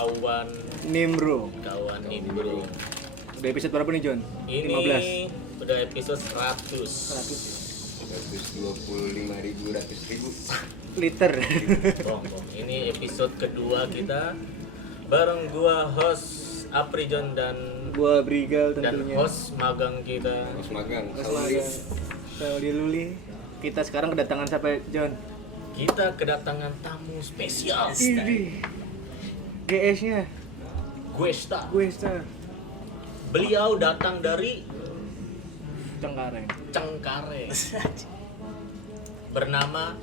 kawan Nimro. Nimbrung. Udah episode berapa nih, John? Ini 15. udah episode 100. 125.100.000 Liter. Bong. Ini episode kedua kita bareng gua host Apri John dan Gua Brigal dan tentunya. host magang kita. Mas magang Saudi Luli. Kita sekarang kedatangan siapa, John? Kita kedatangan tamu spesial. Ini. GS-nya. Guesta. Gue Star. Beliau datang dari Cengkareng. Cengkareng. Bernama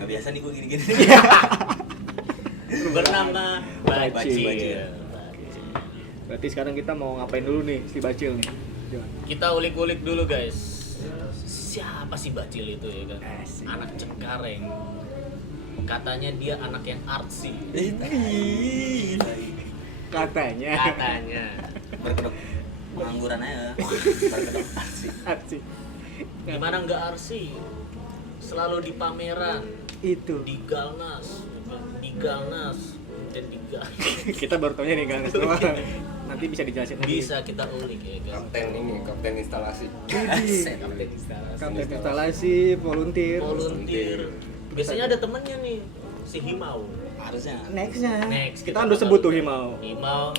Gak biasa nih gue gini-gini. bernama Bacil. Bacil. Berarti sekarang kita mau ngapain dulu nih si Bacil nih, John? Kita ulik-ulik dulu guys. Siapa sih Bacil itu ya kan? Asik. Anak Cengkareng. Katanya dia anak yang artsy. Katanya. Katanya. Berkedok pengangguran aja. Berkedok taksi. Asik. Gimana nggak artsy? Selalu di pameran, Itu. di Galnas, dan di Kita baru taunya nih kan. Nanti bisa dijelasin lagi. bisa kita ulik ya kan. kapten instalasi. Kapten instalasi. Kapten instalasi, volunteer. Biasanya ada temennya nih, si Himau. Harusnya. Next-nya. Next Kita udah sebut tuh Himau. Himau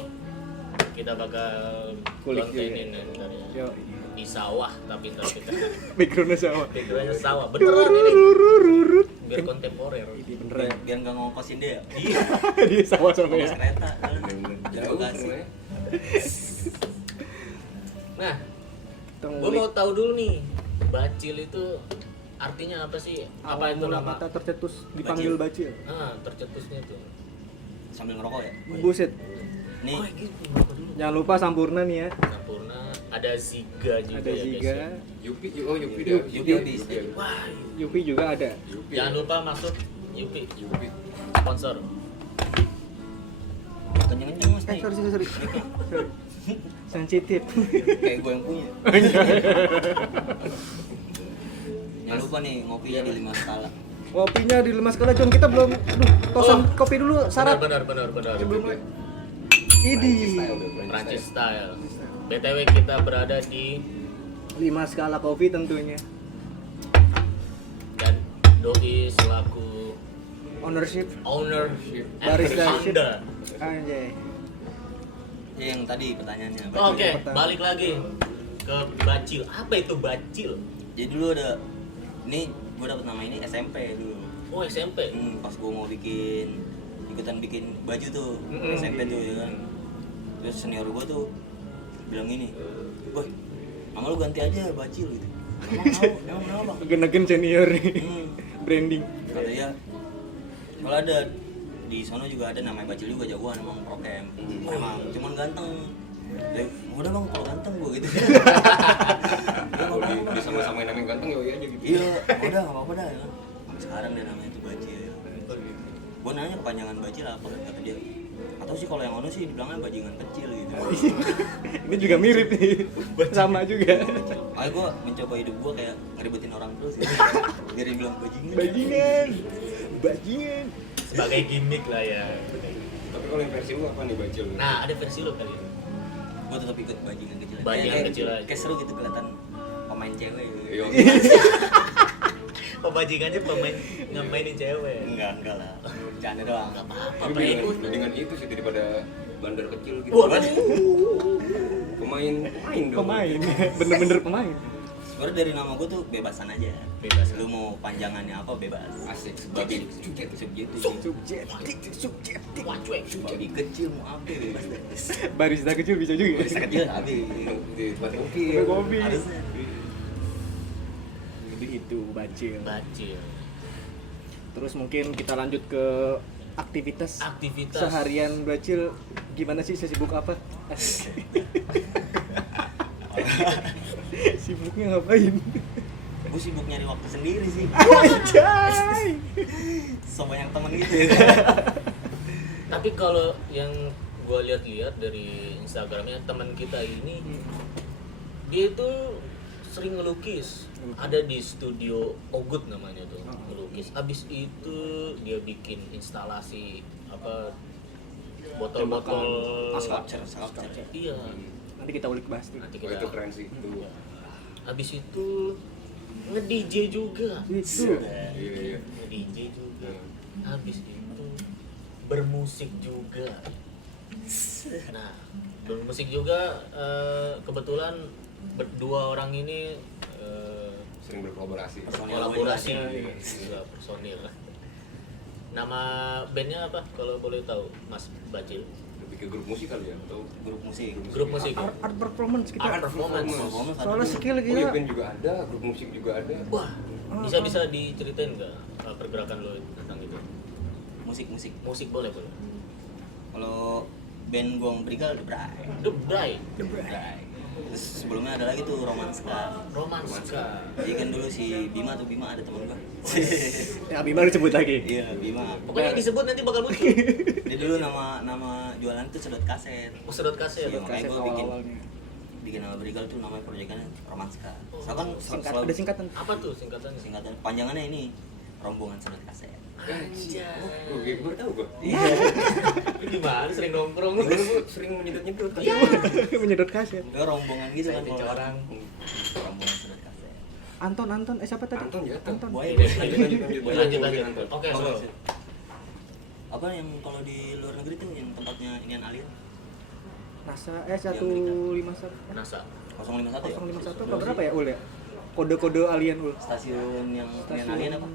kita bakal Kulik kontenin juga. ntar ya. Yo. Di sawah tapi ntar kita Backgroundnya sama. backgroundnya sawah beneran ini Rururururut. biar kontemporer. Ini beneran. Biar nggak ngongkosin dia. Iya. Di sama-sama ya. Ngongkos kereta. Jauh Bekasi. sebenarnya. Nah, Kita gua ngulik. mau tahu dulu nih, Bacil itu artinya apa sih? Apa itu Mula nama? kata tercetus dipanggil Bacil. Tercetusnya tuh. Sambil ngerokok ya. Buset. Nih Oh, gitu. Ngerokok dulu. Jangan lupa Sampurna nih ya. Sampurna, ada Ziga juga Ada ya, guys, Ziga. ya. Yupi dah. Yupi habis. Wah, Yupi juga ada. Yupi. jangan lupa masuk Yupi Yupi. sponsor. Kenceng-kenceng mas nih. Sorry. Sensitif. Kayak gue yang punya. Jangan lupa nih ngopinya di 5 skala. Kopinya di 5 skala, John. Kita belum tosan kopi dulu syarat. Benar. Sebelum Idi. Prancis style. BTW kita berada di 5 skala kopi tentunya. dan Doi selaku Ownership. owner and Barista founder. Anjay. Ya, yang tadi pertanyaannya. Oke, pertama. balik lagi ke Bacil. Apa itu Bacil? Jadi dulu ada ini gue dapet nama ini SMP dulu. Oh, SMP. Pas gue mau ikutan bikin baju tuh SMP tuh ya kan. Terus senior gue tuh bilang gini, boy, nama lu ganti aja Bacil gitu. Emang kenapa bang? Gen-gen senior nih. Branding. Kata dia, kalau ada di sono juga ada namanya Bacil juga jagoan emang prokem. Emang cuman ganteng. Ya, udah bang kalau ganteng gue gitu. Kalau disama-samain namanya ganteng ya aja gitu. Iya, udah nggak apa-apa dah ya. Sampai sekarang dia namanya itu Bacil. Gue nanya kepanjangan Bacil apa, kata dia. Atau sih kalau yang ono sih dibilangnya bajingan kecil gitu. Ini juga mirip nih. Sama juga. Makanya gue mencoba hidup gue kayak ngeribetin orang terus gitu. Biar dia bilang bajingan. Bajingan. Sebagai gimmick lah ya. Tapi kalau yang versi lu apa nih Bacil? Nah, ada versi lo kali ya. Gue tetap ikut bajingan kecil. Bajingan Kayak- kecil aja. Kayak seru gitu kelihatan pemain cewek gitu. Yo. Pembajingannya pemain ngemainin cewek. Enggak lah. Bercanda doang. Enggak apa-apa, Tapi ikut. dengan itu sih daripada bandar kecil gitu. Waduh. Pemain dong. Pemain. Bener-bener pemain. Sebenarnya dari nama gue tuh bebasan aja. Bebas. Lu mau panjangannya apa bebas. Asik. Babi Subjektif. Subjektif. Wah, cuek. Babi kecil mau apa bebas deh. Barista kecil bisa juga. Bisa kecil habis. Di tempat kopi. Kopi. Harusnya. Jadi itu Bacil. Bacil. Terus mungkin kita lanjut ke aktivitas seharian Bacil. Gimana sih, sibuk apa? Sibuknya ngapain? Gue sibuk nyari waktu sendiri sih. Anjay. So banyak temen gitu. Tapi kalau yang gue lihat-lihat dari Instagramnya teman kita ini, dia itu sering ngelukis. Ada di studio Ogut namanya tuh, ngelukis. Abis itu dia bikin instalasi apa botol-botol sculpture. iya Nanti kita ulik bahas nih. nanti Oh, kita itu keren sih itu. habis itu nge-DJ juga Itu. Iya. nge-DJ juga habis itu bermusik juga. Nah, bermusik juga kebetulan berdua orang ini Sering berkolaborasi. kolaborasi juga personil. Nama bandnya apa kalau boleh tahu, Mas Bacil? Lebih ke grup musik kali ya atau Grup musik. Grup musik. Art performance kita. Art performance. Soalnya skill Oh iya, gila. band juga ada, grup musik juga ada. Wah, bisa diceritain nggak pergerakan lo tentang itu? Musik. Musik boleh. Kalau band gua Brigal The Bray. The Bright, Terus sebelumnya ada lagi tuh Romanska. Romanska. Jadi kan dulu si Bima ada temen gua. Ya Bima lu sebut lagi. Iya, Bima. Pokoknya yang disebut nanti bakal muncul. Dia dulu nama jualan itu sedot kaset. Oh, sedot kaset. Iya, makanya Kaset gua awal-awalnya. bikin nama Brigal tuh namanya proyekannya Romanska. Soalnya kan Singkat, ada singkatan. Apa tuh singkatannya? singkatan panjangannya ini rombongan sedot kaset. Anjay. Oh, gue baru tahu gue. Iya. Gimana sering nongkrong? Gue sering menyedot-nyedot. Iya. Menyedot kaset. Itu rombongan gitu kan. Saya orang. Rombongan sedot kaset. Anton, siapa tadi? Anton ya, Anton. Buaya. Lanjut. Oke, so. Apa yang kalau di luar negeri tuh yang tempatnya inian alien? NASA 151 NASA. 051 ya? 051 apa berapa ya Ul ya? Kode-kode alien Ul. Stasiun yang inian alien apa?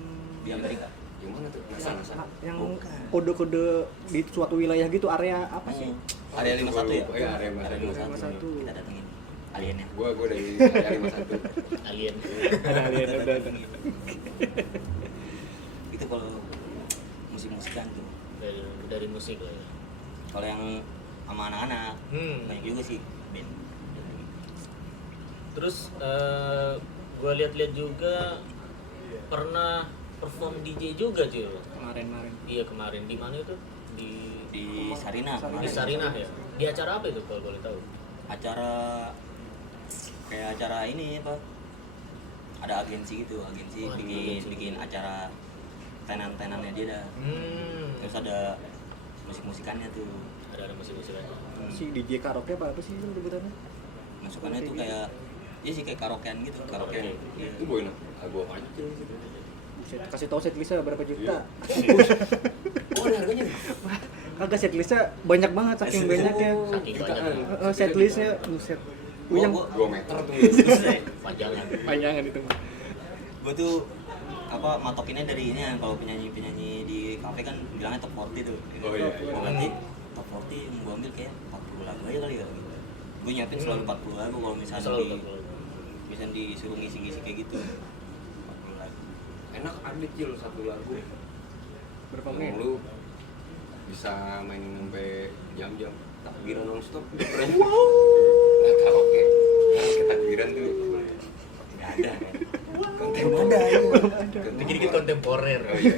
Di Amerika. Yang mana tuh? NASA. Yang Bukan. kode-kode di suatu wilayah gitu, area apa sih? Area 51 ya? Oh iya, area 51. 51. Kita datengin aliennya. Gue dari area 51. Alien. Ada alien udah. Itu kalau musik-musikan tuh. Dari musik lah ya. Kalau yang sama anak-anak banyak juga sih band. Terus gue lihat-lihat juga pernah perform DJ juga cuy. Kemarin. Iya kemarin di mana itu? Di Sarinah. Di Sarinah ya. Di acara apa itu kalau boleh tahu? Acara kayak acara ini apa? Ada agensi gitu, Oh, bikin acara tenan-tenannya dia dah. Terus ada musik-musikannya tuh. Ada musik-musikannya. Si DJ karaoke apa sih itu sebutannya? Masukannya tuh kayak ya sih kayak karaokean gitu, karaoke. Oke. Iya. Itu boy nah, lagu apa aja? Buset, kasih tahu setlistnya berapa juta? Oh, ada harganya. Kagak setlistnya banyak banget saking banyaknya. Saking banyak. Setlistnya buset. Yang 2 meter tuh. Panjangan. panjangan itu. Gue tuh apa matokinnya dari ini kalau penyanyi di kafe kan bilangnya top 40 tuh. Oh iya. Gua ganti top 40 yang gue ambil kayak 40 lagu aja kali ya. Gue nyiapin selalu 40 lagu kalau misalnya disuruh ngisi-ngisi kayak gitu. 40 lagu. Enak ada Cil satu lagu. Berapa Yang menit? lu bisa main sampai jam-jam takbiran non-stop. Wow. Nah, karaoke takbiran tuh Nggak ada kan. Dikit-dikit kontemporer. Oh iya.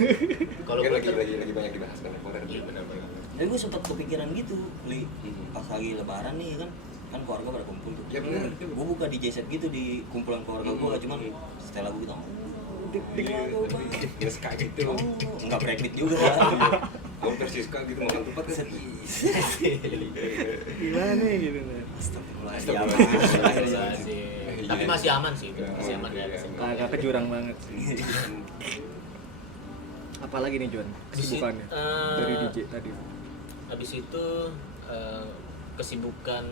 Kalau Kan gua lagi banyak dibahas kontemporer. Iya benar-benar. Dan gue sempat kepikiran gitu, pas lagi lebaran nih kan keluarga pada kumpul tuh. Iya benar. Gue buka DJ set gitu di kumpulan keluarga gue, cuman setelah lagu gitu. Nggak suka gitu. Enggak breakbeat juga. Gue Persiska gitu makan tempat kan. Gimana gitu kan? Astagfirullahaladzim. Tapi masih aman sih, masih aman ya. Kagak kejurang banget sih. Apalagi nih John kesibukannya dari DJ tadi? Habis itu kesibukan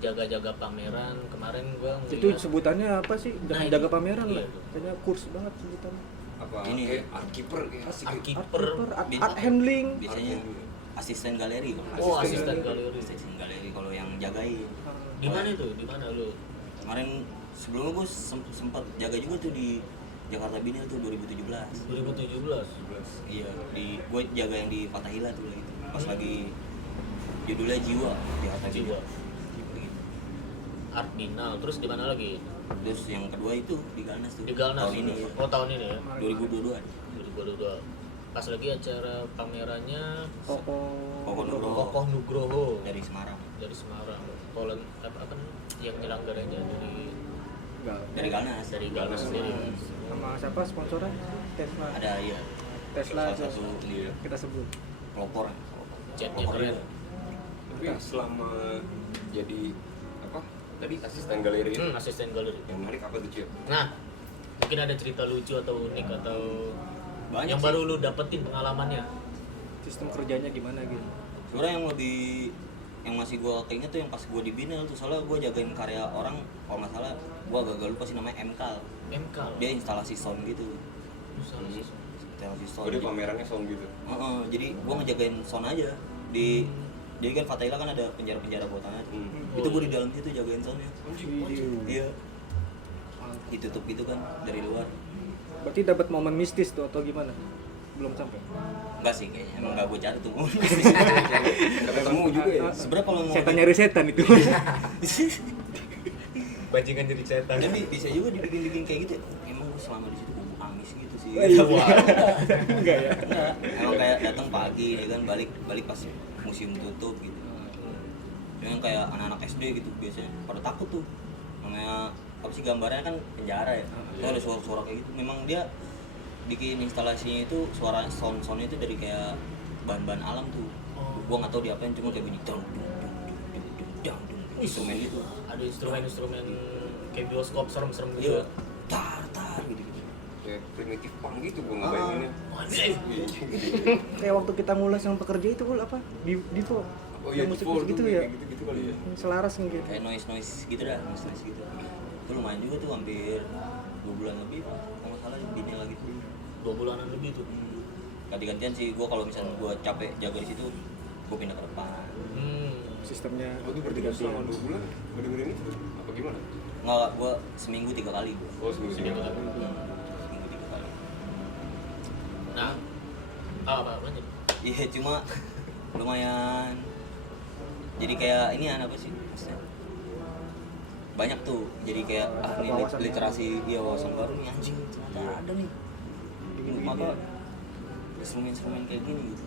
jaga-jaga pameran kemarin gua Itu sebutannya apa sih? Nah, Jaga itu. pameran Iya, lah. tuh. Kayaknya kurs banget sebutannya. Apa Ini. kayak art keeper kayak asik. Artkeeper. Art handling. Biasanya asisten galeri. Oh, asisten galeri. Asisten galeri kalau yang jagain. Di mana itu? Di mana lu? Kemarin sebelumnya gue sempat jaga juga tuh di Jakarta Binil tuh 2017. 2017. Iya, gue jaga yang di Fathahila tuh gitu. Pas lagi judulnya Jiwa Jakarta Jiwa. Binil. Art Binal. Terus di mana lagi? Terus yang kedua itu di Galnas tuh. Di Galnas. Tahun ini. Oh, tahun ini ya. 2022. 2022. Pas lagi acara pamerannya Kokoh Nugroho. Kokoh Nugroho Dari Semarang. dari Semarang. Poland apa namanya? Yang nyelenggaranya Dari Galnas. dari Galnas sendiri. Sama siapa sponsornya? Tesla. Ada iya. Tesla salah satu kita sebut. pelopor. Chatnya keren. Tapi selama jadi apa tadi asisten galeri itu Asisten galeri. yang menarik apa tuh Cil? Nah, mungkin ada cerita lucu atau unik atau Banyak yang sih. baru lu dapetin pengalamannya. Sistem kerjanya gimana gitu? Sebenarnya yang masih gue keinget tuh yang pas gue di Binel tuh, soalnya gue jagain karya orang, kalau nggak salah gue agak lupa sih namanya MKAL. MKAL. Dia instalasi sound gitu. Instalasi Oh sound. dia pamerannya sound gitu. Jadi gue ngejagain sound aja di. Jadi kan Fatahila kan ada penjara-penjara bawah tanah. Itu gue di dalam situ jagain soundnya. Iya. Ditutup gitu kan dari luar. Berarti dapat momen mistis tuh atau gimana? Belum sampai. Enggak sih kayaknya, emang nggak gue cari tuh. Nggak ketemu juga ya. Sebenarnya kalau mau Setan nyari setan itu. Bajingan jadi setan. tapi bisa juga dibikin kayak gitu. Emang gue selama di situ gue amis gitu sih. Enggak ya. Enggak, emang kayak datang pagi ya kan, balik pas museum tutup gitu. Dengan kayak anak-anak SD gitu biasanya pada takut tuh. Namanya apa sih, gambarnya kan penjara ya. Terus ada suara-suara kayak gitu. Memang dia bikin instalasinya itu suara sound-soundnya itu dari kayak bahan-bahan alam tuh. Gua nggak tahu diapain, cuma kayak bunyi dong instrumen gitu. Ada instrumen-instrumen kayak bioskop serem-serem Iya, gitu. tar gitu. Kayak primitif punk gitu gue ngebayanginnya. Anjing. Kayak waktu kita ngulas yang pekerja itu apa? Di Vo. Oh iya, Yang musik Default gitu tuh, ya. kayak gitu-gitu kali ya. Selaras gitu. Kayak noise gitu dah, noise gitu. Itu lumayan juga tuh, hampir 2 bulan lebih kalau nggak salah di Binel lagi tuh. 2 bulanan lebih tuh. Ganti-gantian sih gua, kalau misalnya gua capek jaga di situ gua pindah ke depan. Sistemnya Oh itu berarti lu selama 2 bulan ngedengerin itu apa gimana? Nggak, gua seminggu 3 kali gua. Oh seminggu Seminggu kali. Seminggu 3 kali. Nah, apa lanjut? Iya, cuma lumayan. Jadi kayak ini apa sih? Maksudnya banyak tuh. Jadi kayak nih Wawasan literasi, iya wawasan baru nih, anjing ternyata ada nih. Maka instrumen-instrumen kayak gini gitu.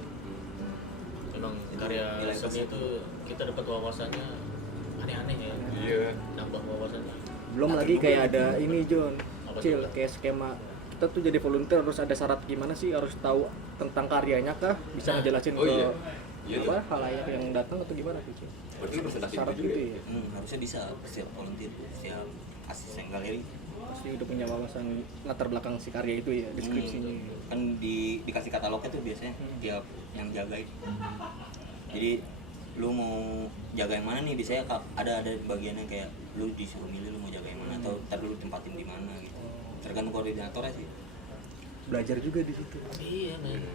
Memang karya Nilai seni plus. itu kita dapat wawasannya aneh-aneh ya. Iya. Nambah wawasannya. belum lagi kayak ada ini John. Apa Cil, tuh? kayak skema kita tuh jadi volunteer harus ada syarat gimana sih, harus tahu tentang karyanya kah, bisa ngejelasin Oh ke iya. Iya. apa halayak yang datang atau gimana sih Cil? Berarti lu presentasi Syarat juga gitu ya? ya. Harusnya bisa setiap volunteer tuh, setiap asisten galeri Pasti udah punya wawasan latar belakang si karya itu ya, deskripsinya. kan dikasih katalognya tuh biasanya tiap yang jagain. Jadi lu mau jaga yang mana nih, biasanya ada bagiannya kayak lu disuruh milih lu mau jaga yang mana atau ntar lu tempatin di mana gitu. Tergantung koordinatornya sih. Belajar juga di situ. Iya, men.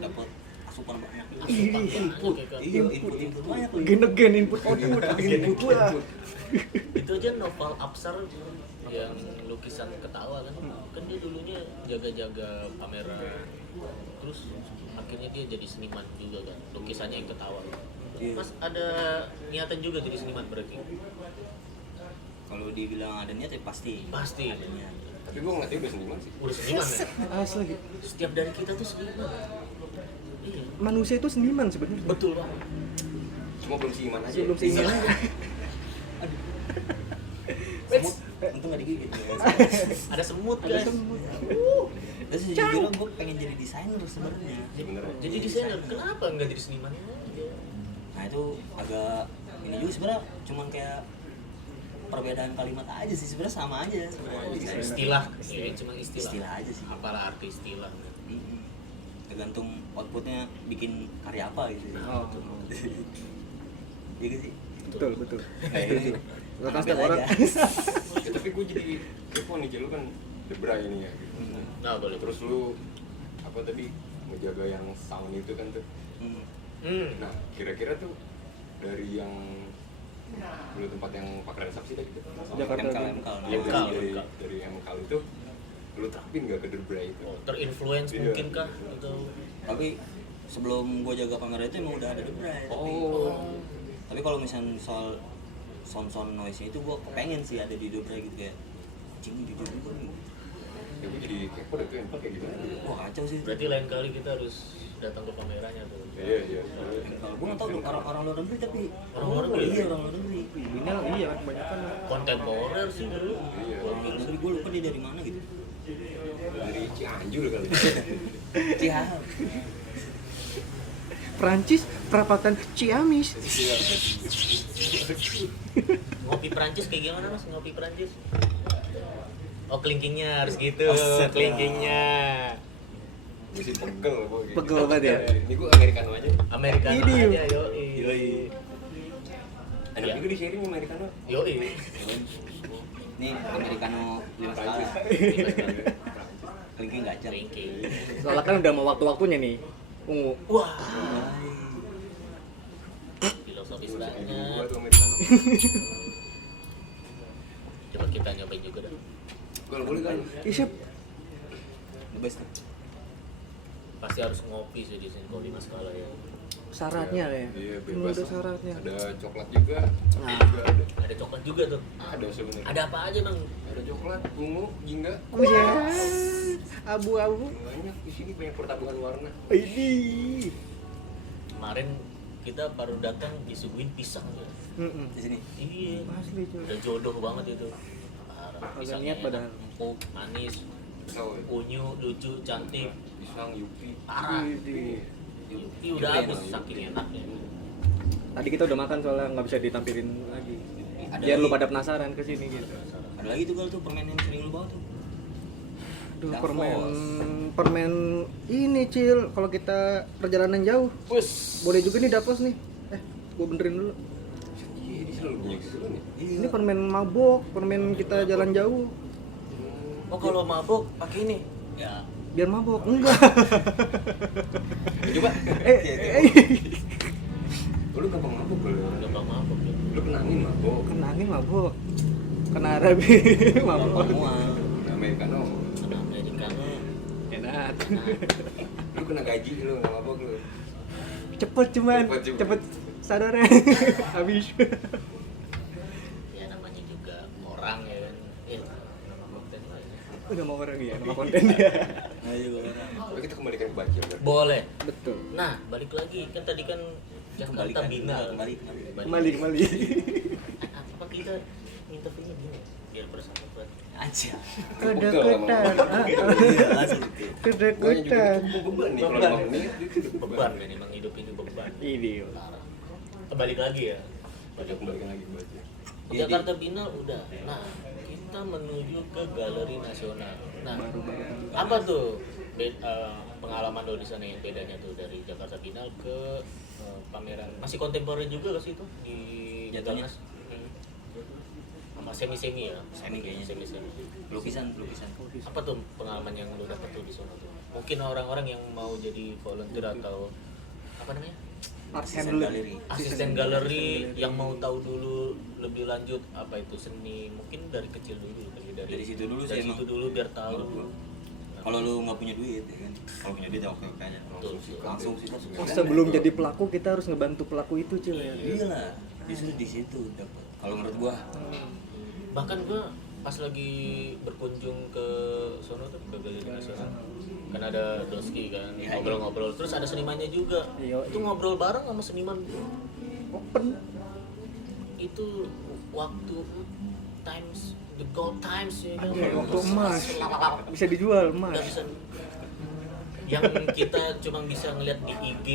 Dapat asupan banyak. Asupan banyak ya kan. Iya, input banyak lagi. Gen input output. Input lah. Itu aja Noval Absar yang lukisan ketawa kan. Kan dia dulunya jaga-jaga pameran. Terus akhirnya dia jadi seniman juga kan. Lukisannya yang ketawa. Iya. Mas ada niatan juga jadi seniman berarti? Kalau dibilang ada niat ya pasti. Pasti. Ada niat. Tapi gue ngeliatnya udah seniman sih. Udah seniman ya? Asli. Setiap dari kita tuh seniman. Iya. Manusia itu seniman sebenarnya. Betul banget. Cuma belum seiman aja. Belum seiman aja. Semut, untung gak digigit. Ada semut Ada guys. semut. Terus sejujurnya gue pengen jadi desainer sebenarnya. Sebenarnya. Jadi desainer, kenapa nggak jadi seniman aja? Nah itu agak ini juga sebenarnya, cuman kayak perbedaan kalimat aja sih, sebenarnya sama aja sebenarnya. Istilah, ya cuma istilah. Istilah aja sih. Apalah arti istilah. Tergantung outputnya bikin karya apa gitu. Oh, Iya gak sih? betul betul. Kayak gitu. Rata Ambil setiap orang. aja. Ya, tapi gue jadi kepo nih, Cil, lu kan debra ini ya gitu. Nah boleh. Terus lu apa tadi menjaga yang sound itu kan tuh. Nah kira-kira tuh dari yang dulu tempat yang Pak Rensap sih tadi tuh, Jakarta. MK. yang MK. dari MK itu lu terapin gak ke debra itu? Oh, terinfluence Iya. mungkin kah atau Tapi sebelum gue jaga kamera itu emang udah ada debray. Oh. Tapi kalau misalnya soal sound noise itu gue kepengen sih ada di debray gitu, kayak cing jujur juga nih. Ya gue jadi kepo deh tuh MK kayak gimana gitu. Wah kacau sih. berarti lain kali kita harus datang ke kameranya tuh. Iya iya. Kalau gue nggak tahu orang luar negeri, tapi Orang luar negeri? iya orang luar negeri. Binel iya kan kebanyakan. Kontemporer sih dulu. Iya. Orang luar negeri gue lupa dia dari mana gitu. Dari Cianjur kali. Ciao. Prancis, perapatan Ciamis. Ngopi Prancis kayak gimana mas? Ngopi Prancis? Oh kelingkingnya harus gitu, Aset, kelingkingnya. Mesti pegel gua gitu. Pegel banget ya? Ini gua Americano aja. Americano Ini. aja, yoi. Enak Iya. juga di sharing Americano. Yoi. Ini americano 5 skala. Kelingking gacor. Kelingking. Soalnya kan udah mau waktu-waktunya nih. Ungu. Wah, Gua filosofis banget. tuh Americano. Coba kita nyobain juga dah. Kalau boleh kan. Isep. The best tuh. Pasti harus ngopi sih di sini kalau di Maskala ya. Syaratnya ya. Iya, Ungu bebas. ada syaratnya. Ada coklat juga. Nah. Juga ada. Ada coklat juga tuh. Ada sebenarnya. Ada apa aja bang? Ada coklat, ungu, jingga. Iya. Abu-abu. Banyak di sini banyak pertabuhan warna. Ini. Kemarin kita baru datang disuguhin pisang ya. Di sini. Iya. Asli cuy. Udah jodoh banget itu. Parah. Agak Pisangnya niat padahal. enak, empuk, manis, Oh, unyu, lucu, cantik. pisang Yupi. Parah. Widih. Yupi udah habis saking enaknya. Tadi kita udah makan soalnya nggak bisa ditampilin lagi. Ada Biar lu lagi. pada penasaran kesini gitu. Ada lagi tuh tuh permen yang sering lu bawa tuh. Aduh, Davos. permen ini Cil, kalau kita perjalanan jauh Bus. boleh juga nih Davos nih. Gua benerin dulu. Iya, dia selalu punya gitu nih. Ini permen mabok, permen kita jalan jauh. Oh kalau mabuk pakai ini. Ya. Biar mabok. Enggak. Coba. eh. Lu gampang mabuk kalau Gampang mabuk ya. lu kenangin mabuk. Kena angin mabok. Kena Arabi mabok. Semua. Kena Americano. Kena Americano. Enak. Lu kena gaji lu nggak mabuk lu. Cepet cuman. Cepet, cuman. Cepet sadarnya. Habis. Ya namanya juga orang ya kan. Nama konten lainnya. Udah mau orang ya, nama konten dia. Ayo orang. Tapi kita kembalikan ke bajil kan. Boleh. Betul. Nah balik lagi kan tadi kan Jakarta Kembalikan. Binal. Kembali. Kembali. Apa kita interviewnya gini biar bersahabat. Aja. Kedekutan. Iya, langsung gitu. Kedekutan. Beban nih kalau Beban. 5 menit itu Beban kan emang hidup ini beban. Ini. Parah. Balik lagi ya. Kita kembalikan lagi ke bajil. Jakarta Binal udah. Nah kita menuju ke Galeri Nasional. Nah apa tuh pengalaman lo di sana yang bedanya tuh dari Jakarta Binal ke pameran masih kontemporer juga ke situ di Jatuhnya. Galnas? Sama semi ya Semi kayaknya. semi Lukisan. apa tuh pengalaman yang lo dapat tuh di sana tuh mungkin orang-orang yang mau jadi volunteer atau apa namanya Art Asisten handler. galeri. asisten galeri yang mau tahu dulu lebih lanjut apa itu seni mungkin dari kecil dulu Dari situ dulu dari sih situ emang. dulu biar tahu Kalau lu nggak punya duit ya kan. Kalau punya duit ya oke aja. Betul sih. Langsung sih langsung. Oh, sebelum jadi pelaku kita harus ngebantu pelaku itu Cil ya. Iya lah. Justru di situ dapat. Kalau menurut gua bahkan gua pas lagi berkunjung ke sono tuh ke Galeri Nasional kan ada Doski kan Iya, ngobrol-ngobrol terus ada senimannya juga Iya, itu ngobrol bareng sama seniman Open. itu waktu times the gold times ya kan Iya, waktu emas. Bisa dijual emas. nggak bisa yang kita cuma bisa ngeliat di IG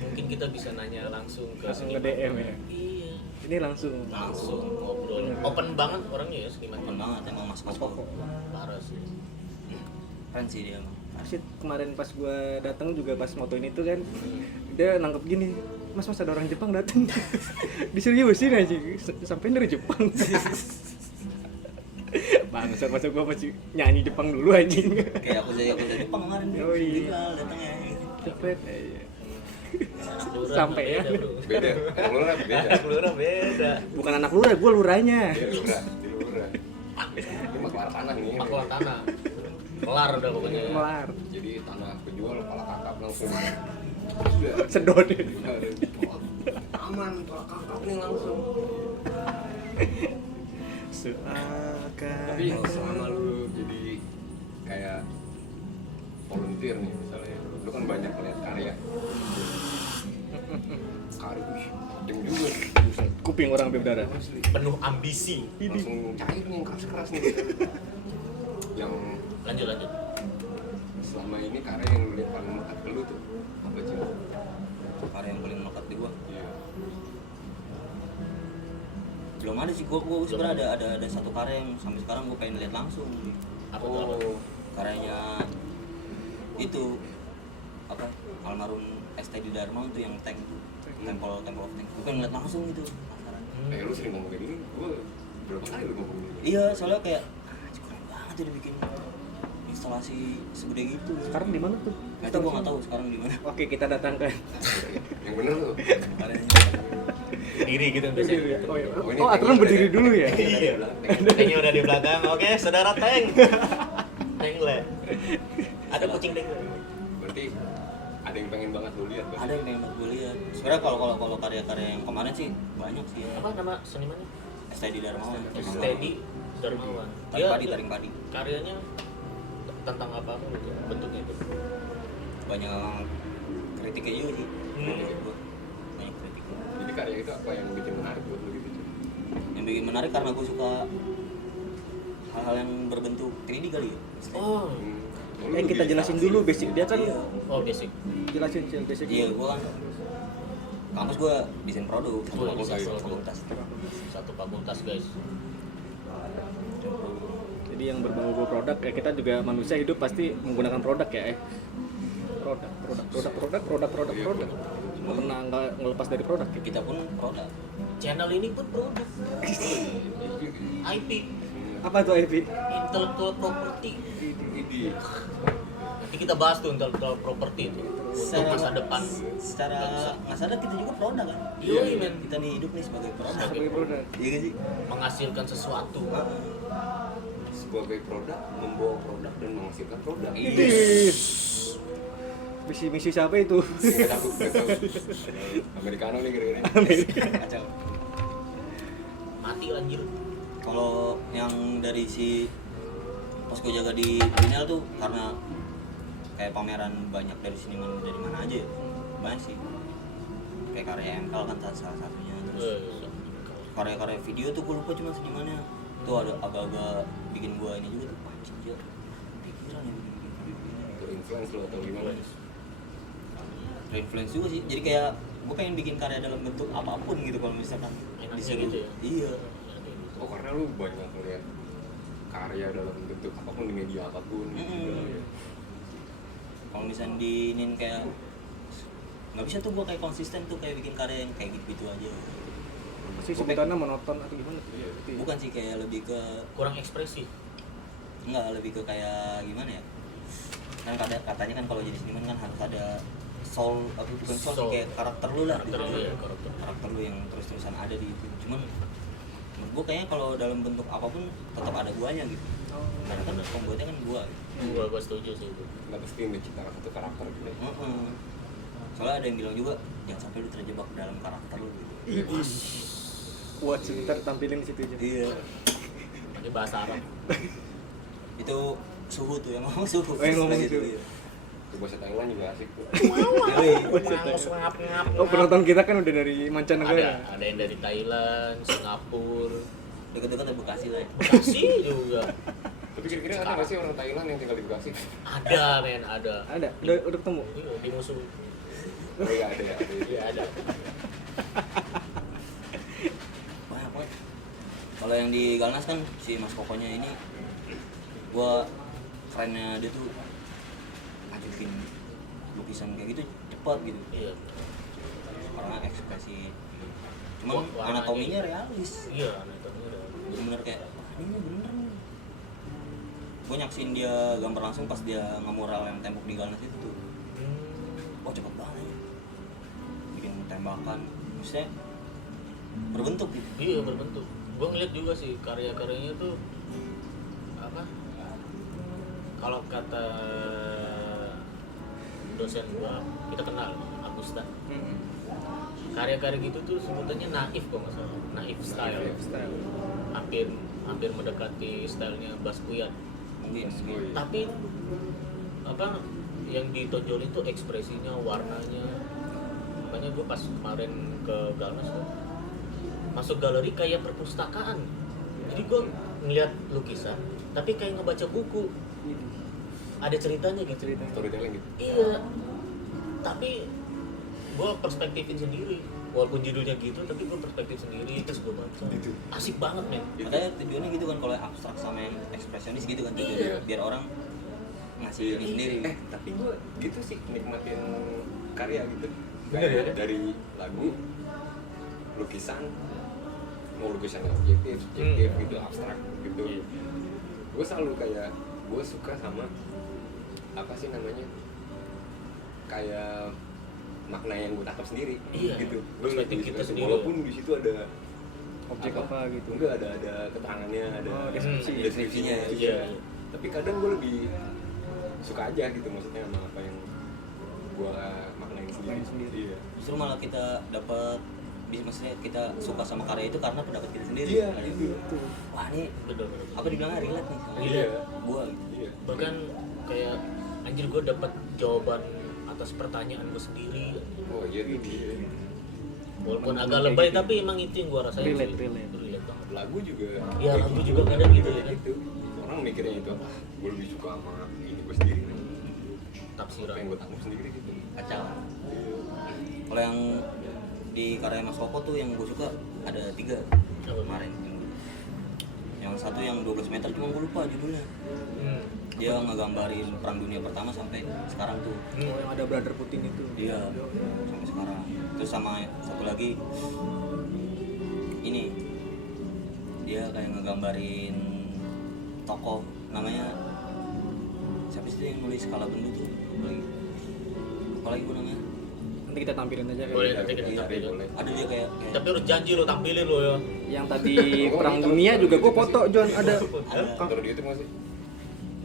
mungkin kita bisa nanya langsung ke Langsung ke seniman. DM ya. Iya Ini langsung. langsung ngobrol open banget orangnya ya seniman teman banget emang mas Pokok. parah sih keren sih dia emang. Asyik kemarin pas gua datang juga pas motoin itu kan dia nangkep gini, mas ada orang Jepang datang. Diseriusin aja sampai dari Jepang. Bangsat masa gua masih nyanyi Jepang dulu anjing. Kayak aku dari Jepang kemarin. Yoi. Tinggal datangnya. Cepet aja. Anak lurah Sampai ya. beda, bro. Beda. Anak lurah beda. Anak lurah beda Bukan anak lurah, gua lurahnya. Dia lurah, dia lurah. Ini mah kelar tanah nih. maklar tanah kelar udah pokoknya Melar. Jadi tanah penjual kepala kakap langsung. Gila. Sedot. Gila, aman kepala kakap nih langsung. Tapi selama lu jadi kayak volunteer nih misalnya, lu kan banyak lihat karya. Karya kenceng juga. Kuping orang berdarah. penuh ambisi Langsung cair nih yang keras-keras nih. Yang lanjut selama ini karya yang lu lihat paling melekat ke lu tuh apa sih? karya yang paling melekat di gua. Iya. Belum ada sih, gua sebenarnya ada satu karya yang sampai sekarang gua pengen lihat langsung. Apa tuh? Apa tuh? Karyanya itu apa? Almarhum STD Dharma itu yang tank itu. Temple of Tank. Gua pengen lihat langsung gitu. Lu sering ngomongin ini, gue berapa kali lu ngomongin ini? Iya, soalnya kayak keren banget dia bikin instalasi segede gitu. Sekarang di mana tuh? Nggak tahu, gua nggak tahu sekarang di mana. Oke, kita datangkan. Yang bener lu. Karyanya. Diri gitu biasanya. Oh, iya. Oh, ini Oh, aturan kayaknya berdiri udah- dulu ya? Iya. Tanknya udah di belakang. Oke, saudara tank. Tank le. Ada kucing tank. Berarti ada yang pengen banget lu lihat kan? Ada yang pengen gue lihat. Sebenarnya kalau karya-karya yang kemarin sih banyak sih. Apa nama senimannya? STD Dharmawan. Steady Darmawan. Taring padi. Karyanya tentang apa bentuknya itu? Banyak kritiknya juga sih. Kritik gua. Banyak kritik. Jadi karya itu apa yang bikin menarik buat lu gitu? Cuy? Yang bikin menarik karena gue suka hal-hal yang berbentuk 3D kali ya. Oh, Lu Kita lebih- jelasin dulu basic dia kan. Iya. oh basic. Jelasin Cil, basic. Iya, gue kan kampus gue desain produk satu Oh, fakultas. desain produk. fakultas. Satu fakultas guys. Jadi yang berbau produk ya, kita juga manusia hidup pasti menggunakan produk ya. Produk. Nggak pernah nggak ngelepas dari produk ya. Kita pun produk. Channel ini pun produk. IP, Apa tuh IP? intellectual property. Ini Nanti kita bahas tuh intellectual property itu. Untuk masa depan. Secara nggak sadar kita juga produk kan. Yoi, men. Kita nih hidup nih sebagai produk. Sebagai produk. Iya nggak sih? Menghasilkan sesuatu. sebagai produk, membawa produk dan menghasilkan produk. Ih. Misi siapa itu? Gak tahu. Americano nih kira-kira. Kacau. Mati lanjut. Kalau yang dari si Posko Jaga di Binel tuh karena kayak pameran banyak dari seniman dari mana aja ya. Banyak sih. Kayak karya ML kan salah satunya. Terus karya-karya video tuh gue lupa cuma senimannya. Tuh ada agak-agak bikin gua ini juga tuh pancing aja. Pikiran ya bikin video ini. Terinfluence lo atau gimana? Influence juga sih. Jadi kayak gue pengen bikin karya dalam bentuk apapun gitu kalau misalkan Enaknya disuruh. gitu ya? Iya. Oh karena lu banyak ngeliat karya dalam bentuk apapun di media apapun. Kalau misalnya diinin kayak nggak bisa tuh gue kayak konsisten tuh kayak bikin karya yang kayak gitu-gitu aja. Si sebutannya monoton atau gimana? Bukan sih kayak lebih ke Kurang ekspresi. enggak lebih ke kayak gimana ya? Kan katanya kan kalau jadi seniman kan harus ada soul apa bukan soul, sih, Soul. kayak karakter lu lah. Karakter lu ya, karakter. Karakter lu yang terus-terusan ada di itu. Cuman menurut gue kayaknya kalau dalam bentuk apapun tetap ada guanya gitu. Karena kan pembuatnya kan gua gitu. Gua setuju sih itu. Nggak pasti menciptakan satu karakter gitu. Soalnya ada yang bilang juga jangan sampai lu terjebak dalam karakter lu gitu. Buat sebentar tampilin di situ aja. Iya. Pakai bahasa Arab. Itu suhu tuh yang ngomong suhu. Oh, yang ngomong Gitu, suhu. iya. Itu bahasa Thailand juga asik tuh. Oh, penonton kita kan udah dari mancanegara. Ada yang dari Thailand, Singapura, Dekat-dekat ada Bekasi lah ya. Bekasi juga. Tapi kira-kira ada nggak sih orang Thailand yang tinggal di Bekasi? Ada men, ada. Ada, udah ketemu. Iya, di musuh. Oh iya ada ya. Iya ada. Banyak banget. Kalau yang di Galnas kan si Mas Kokonya ini gua kerennya dia tuh bikin lukisan kayak gitu cepat gitu. Iya. Orangnya ekspresi. Cuman Warnanya. anatominya realis. Iya, anatominya udah. Bener-bener kayak wah, ini bener nih. Gue nyaksin dia gambar langsung pas dia ngemural yang tembok di Galnas itu tuh. Wah cepet banget ya. Bikin tembakan, maksudnya berbentuk gitu. Iya, berbentuk. Gua ngeliat juga sih karya-karyanya tuh apa? Kalau kata dosen gua, kita kenal Agusta. Karya-karya gitu tuh sebutannya naif kok nggak salah, naif style. Hampir mendekati stylenya Basquiat. Mungkin. Tapi apa yang ditonjolin tuh ekspresinya, warnanya. Makanya gue pas kemarin ke Galnas tuh masuk galeri kayak perpustakaan. Jadi gue ngeliat lukisan, tapi kayak ngebaca buku. Ada ceritanya gitu. Storytelling gitu. Iya. Tapi gue perspektifin sendiri, walaupun judulnya gitu tapi gue perspektif sendiri terus gue baca. Asik banget men. Makanya tujuannya gitu kan, kalau yang abstrak sama yang ekspresionis gitu kan tujuannya, Iya. biar orang ngasih ini sendiri. Tapi gue gitu sih nikmatin karya gitu. Bener ya? Dari lagu, lukisan, mau lukisan objektif, subjektif gitu, abstrak gitu. Iya. Gue selalu kayak, gue suka sama apa sih namanya, kayak makna yang gue tangkap sendiri. Iya. Gitu. Perspektif kita sendiri. Walaupun di situ ada Objek apa gitu. Enggak, ada keterangannya, ada Oh, deskripsi. deskripsinya. Iya. Tapi kadang gue lebih suka aja gitu, maksudnya sama apa yang gue maknain sendiri. Iya. Justru malah kita dapat, maksudnya kita suka sama karya itu karena pendapat kita sendiri. Iya, Kayak, itu. wah ini Bener. apa dibilangnya relate nih sama Iya. gua. Iya. Bahkan kayak anjir gue dapat jawaban atas pertanyaan gue sendiri. Oh iya gitu. Walaupun Temen-temen agak kayak lebay gitu. tapi emang itu yang gue rasain. Relate, sih. relate. Relate banget. Lagu juga. Iya, kayak lagu juga kadang gitu ya kan. Gitu. Orang mikirnya itu apa? Gue lebih suka sama ini gue sendiri. Tafsiran. Apa yang gue tangkap sendiri gitu. Kacau. Iya. Kalau yang di karya Mas Koko tuh yang gue suka ada 3 Apa? kemarin. Yang satu yang 12 meter, cuma gue lupa judulnya. Dia ngegambarin perang dunia pertama sampai sekarang tuh. Oh, yang ada brother Putin itu. Iya, sampai sekarang. Terus sama satu lagi ini, dia kayak ngegambarin tokoh, namanya siapa sih yang nulis Kala Bendu tuh? Apa lagi gue namanya? Nanti kita tampilin aja Boleh, kayak nanti kita Iya, tampilin. boleh. Ada dia kayak Tapi harus janji lo tampilin lo ya. yang tadi perang dunia juga gue foto John ada Taruh di YouTube nggak sih?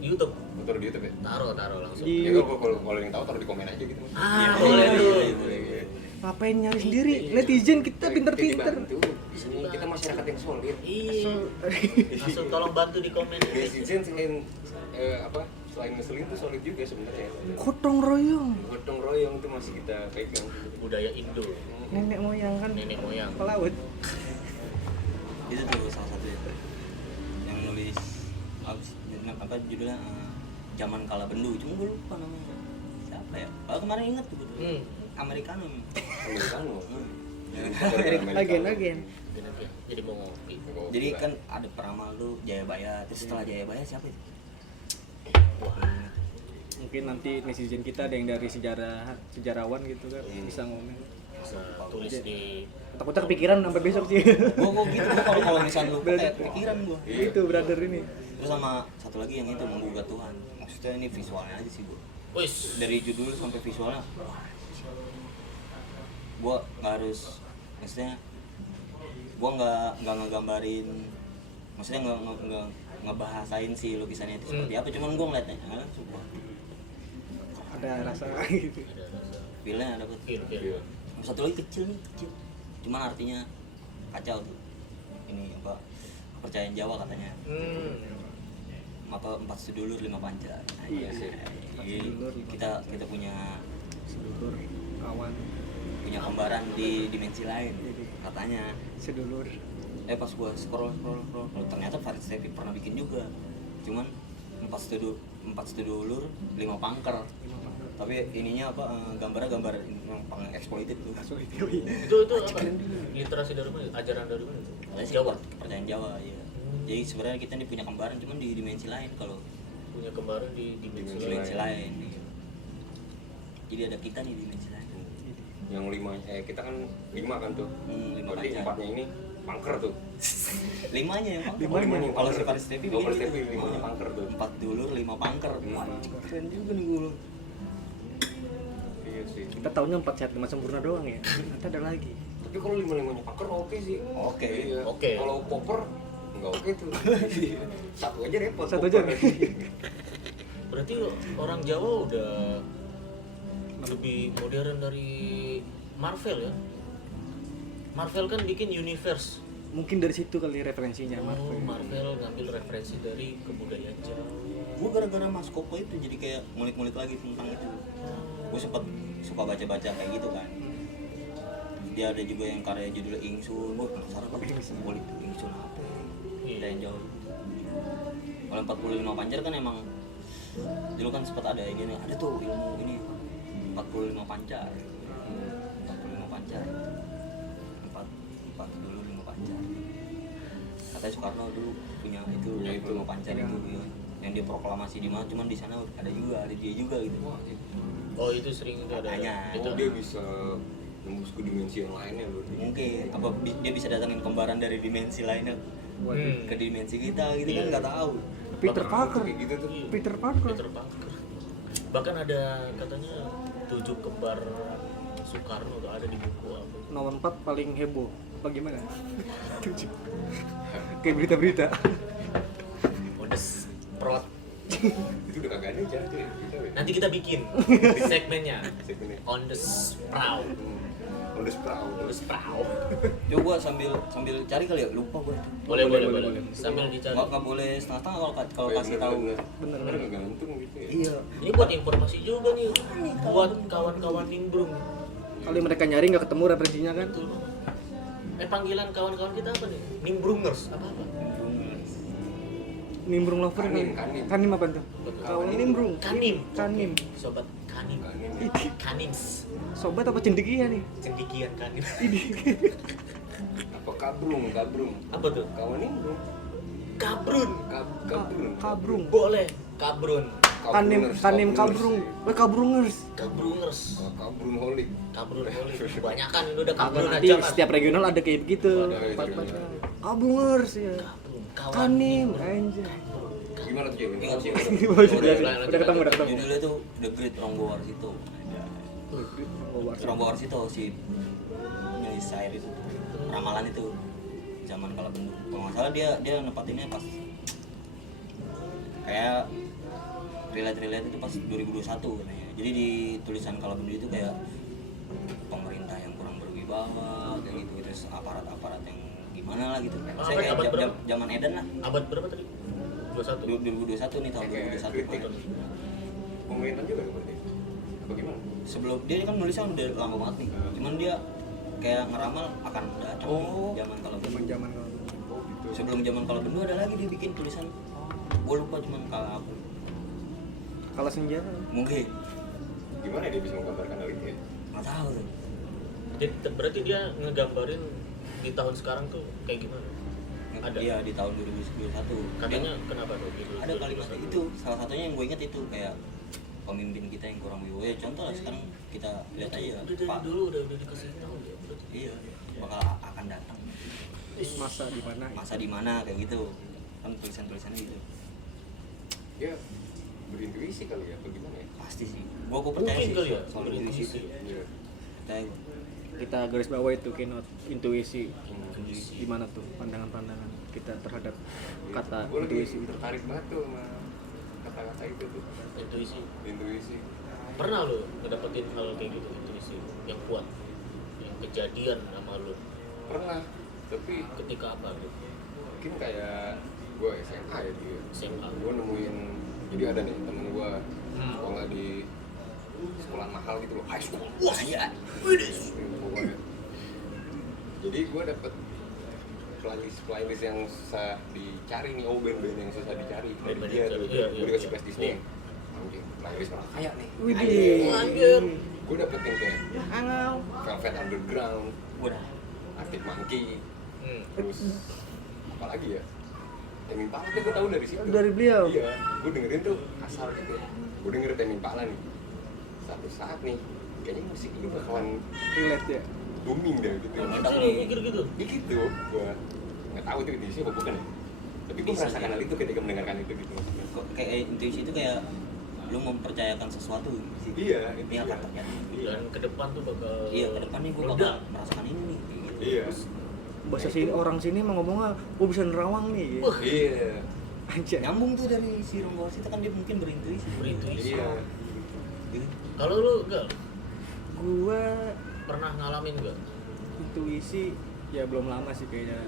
YouTube. Taruh di YouTube ya? Taruh langsung. Di- Ya kalau yang tahu taruh di komen aja gitu mas. Ah, Iya, boleh iya, tuh. iya, boleh. ngapain nyari sendiri netizen kita pinter-pinter. Ini kita masyarakat yang solid. Iya. Langsung tolong bantu di komen. Netizen selain selain ngeselin tuh solid juga sebenarnya. Gotong royong Gotong royong itu masih kita pegang. Budaya Indo, nenek moyang kan nenek moyang. pelaut. itu tuh salah satu yang nulis apa judulnya Zaman Kala Bendu, cuma gue lupa namanya siapa ya. Kemarin inget tuh Americano. Americano. Agen Jadi mau ngopi. Jadi kan ada Peramal tuh Jayabaya, terus setelah Jayabaya siapa itu? mungkin nanti netizen kita ada yang dari sejarawan gitu kan bisa ngomong. Bisa tulis di Takutnya kepikiran sampai besok sih. Gua gitu kalau misalnya lupa kayak kepikiran gua. Itu brother ini. Terus sama satu lagi yang itu Menggugat Tuhan. Maksudnya ini visualnya aja sih gua. Wis. Dari judul sampai visualnya. Gua nggak harus, maksudnya gua nggak ngegambarin, maksudnya nggak ngebahasain si lukisannya itu seperti apa. Cuman gua ngeliatnya, sumpah. Ada rasa gitu. Ada rasa Feelnya dapet. feel. Satu lagi kecil nih, kecil. Cuman artinya kacau tuh. Ini apa? Kepercayaan Jawa katanya. Apa 4 sedulur 5 panca. Nah, Iya sih. Sedulur, lima kita punya sedulur kawan kembaran di dimensi lain katanya. sedulur. Pas gua scroll ternyata Farid Stepi pernah bikin juga. Cuman 4 sedulur 5 pangker. Tapi ininya apa, gambarnya gambar yang eksploited tuh. Itu apa? Literasi dari mana? Ajaran dari mana? Jawa. Kepercayaan Jawa, iya. Jadi sebenarnya kita ini punya kembaran, cuman di dimensi lain. Kalau Punya kembaran di dimensi lain. dimensi lain, iya. Jadi ada kita nih di dimensi lain. Yang 5 kita kan 5 kan tuh. 5 Berarti panca. 4-nya ini pangker tuh. 5-nya yang pangker. Limanya yang Kalau si pangker. Farid Stepi Kalau Farid begini Stepi tuh. 5-nya pangker tuh. 4 dulur 5 pangker. Wah, keren juga nih gua. Iya sih. Kita tahunya 4 sehat 5 sempurna doang ya. Ternyata ada lagi. Tapi kalau 5-5-nya pangker oke sih. Oke. Iya. Oke. Kalau popper nggak oke tuh. Satu aja repot. Satu aja. popper. Berarti orang Jawa udah lebih modern dari Marvel ya. Marvel kan bikin universe. Mungkin dari situ kali referensinya Oh, Marvel. Marvel ngambil referensi dari kebudayaan Jawa. Gue gara-gara Mas Koko itu jadi kayak ngulik-ngulik lagi tentang itu. Gue sempet suka baca-baca kayak gitu kan. Dia ada juga yang karya judulnya Ingsun. Gue penasaran banget ngulik Ingsun apa. Iya. Yang jauh. Kalau 45 pancar kan emang dulu kan sempat ada ini, ada tuh ilmu ini 45 pancar. katanya Soekarno dulu punya itu Bruno Pancar itu ya. Yang dia proklamasi di mana, cuman di sana ada dia juga gitu. Oh itu sering itu ada. Katanya. Itu. Oh, dia bisa nembus ke dimensi yang lainnya loh. Mungkin apa dia bisa datangin kembaran dari dimensi lainnya ke dimensi kita gitu kan nggak tahu. Peter Parker. Kayak gitu tuh. Peter Parker. Peter Parker. Bahkan ada katanya 7 kembar Soekarno tuh ada di buku apa. Nomor 4 paling heboh. Bagaimana? Kayak berita-berita. Modes prot. Itu udah kagak ada aja tuh. Nanti kita bikin segmennya Segmennya. on the sprout. Udah sprout. On the sprout. Coba gua sambil cari kali ya, lupa gua itu. Boleh. boleh. Sambil dicari. Nggak boleh setengah-setengah kalau kasih tahu. Bener gantung gitu ya. Iya. Ini buat informasi juga nih. Buat kawan-kawan nimbrung. Kali mereka nyari nggak ketemu referensinya kan? Betul. Panggilan kawan-kawan kita apa nih? Nimbrungers apa-apa? Nimbrung lover Kanim, kan? kanim. Kanim apa tuh? Kawan nimbrung. Kanim. Kanim. Sobat Kanim. Kanim. Kanims. Sobat apa cendekia nih? Cendikian Kanim. Apa kabrung? Apa tuh? Kawan ini bro. Kabrun. Kabrung. Kabrung. Boleh. Kabrun. Kanim kabrung. Kabrungers. Kabrungers. Kabrung holik. Kabrun boleh. Kebanyakan ini udah Apa kabrun nanti aja kan. setiap regional ada kayak begitu. Ada, Part-partnya. Kabrungers ya. Kabrun. Kawan Kanim nimbrung. anjir. Gimana tuh cewek? Ingat sih. Udah ketemu. Judulnya tuh The Great Ronggo Warsito. Ronggo Warsito si nyair itu ramalan itu zaman kala bendu. Kalau nggak salah dia nempatinnya pas kayak relate itu pas 2021 katanya. Jadi di tulisan kala bendu itu kayak pemerintah yang kurang berwibawa kayak gitu, terus aparat-aparat yang gimana lah gitu. Saya kayak abad berapa? zaman Eden lah. Abad berapa tadi? 21. 2021 nih, tahun 2021 kritik. Pemerintahan juga berarti. Apa gimana? sebelum dia kan nulisnya udah lama banget nih, cuman dia kayak ngeramal akan datang nih zaman kalau bendu. Zaman Sebelum zaman kalau bendu ada lagi dia bikin tulisan, gue lupa cuman kalau apa kalah senja. mungkin Gimana dia bisa menggambarkan hal itu ya? nggak tahu tuh. Berarti dia ngegambarin di tahun sekarang tuh kayak gimana? Ada. Iya di tahun 2021 Katanya kenapa tuh gitu? ada kalimat itu, salah satunya yang gue ingat itu kayak pemimpin kita yang kurang wibawa. Ya contoh lah sekarang kita lihat aja Udah dari Pak, dulu udah dikasih tahu ya berarti. iya bakal akan datang Masa di mana? masa di mana kayak gitu kan, tulisan-tulisannya gitu. Ya berintuisi kali ya, apa gimana ya? Pasti sih, gua percaya Mungkin sih kali ya, soal berintuisi. intuisi itu. Iya. Percaya gua. Kita garis bawah itu keynote intuisi. Intuisi. Gimana tuh pandangan-pandangan kita terhadap kata Gue lagi intuisi itu? tertarik banget tuh sama kata-kata itu tuh. Intuisi. Intuisi. Pernah lo ngedapetin hal kayak gitu intuisi yang kuat, yang kejadian sama lo Pernah, tapi ketika apa tuh? mungkin kayak gue SMA ya dia. SMA. Gue nemuin, jadi ada nih temen gue sekolah di sekolah mahal gitu loh, high school. Wah iya. Pokoknya. Jadi gue dapet playlist yang susah dicari nih, band-band yang susah dicari dari Band-band dia yang tuh. susah, iya, Gue iya, dikasih iya. playlist Disney. Anjing, playlist orang kaya nih. Widih. Anjir. Gue dapet yang kayak Angau. Velvet Underground, Udah. Arctic Monkey, Hmm. terus apa lagi ya? Tame Impala tuh gue tau dari situ. Dari beliau. Iya, gue dengerin tuh asal gitu. Gue dengerin Tame Impala nih. Satu saat nih, kayaknya musik ini bakalan Relate ya. booming deh gitu. Masa lo mikir gitu? Gitu, gue nggak tahu itu intuisi apa bukan ya. Tapi gue Bisa, merasakan ya. hal itu ketika mendengarkan itu gitu. Kok kayak intuisi itu kayak lu mempercayakan sesuatu sih. Iya, itu Ini akan iya. terjadi. Iya. Dan ke depan tuh bakal Iya, ke depan nih gue bakal meledak. merasakan ini nih kayak gitu. Iya. Bahasa sini orang sini mah ngomongnya, oh bisa nerawang nih. Wah. Iya. Anjir. Nyambung tuh dari si Ronggo Warsito kan dia mungkin berintuisi. Berintuisi. Iya. Gitu. Kalau lu enggak Gua pernah ngalamin enggak? intuisi ya belum lama sih kayaknya.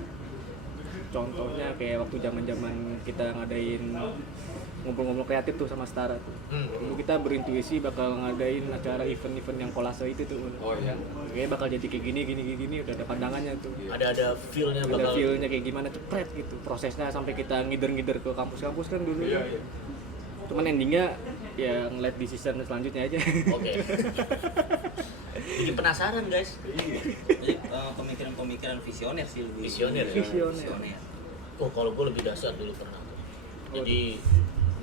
Contohnya kayak waktu zaman-zaman kita ngadain ngobrol-ngobrol kreatif tuh sama Setara tuh. Dulu kita berintuisi bakal ngadain acara event-event yang kolase itu tuh. Oh iya. Kayaknya bakal jadi kayak gini, udah ada pandangannya tuh. Iya. Ada feel-nya Ada bakal feel-nya kayak gimana, cepret gitu. Prosesnya sampai kita ngider-ngider ke kampus-kampus kan dulu. Iya, iya. Cuman endingnya ya ngeliat di season selanjutnya aja. Oke. Bikin penasaran, guys. Iya. Jadi pemikiran-pemikiran visioner sih lebih. Visioner, ya? Visioner. Oh kalau gue lebih dahsyat dulu pernah tuh. Jadi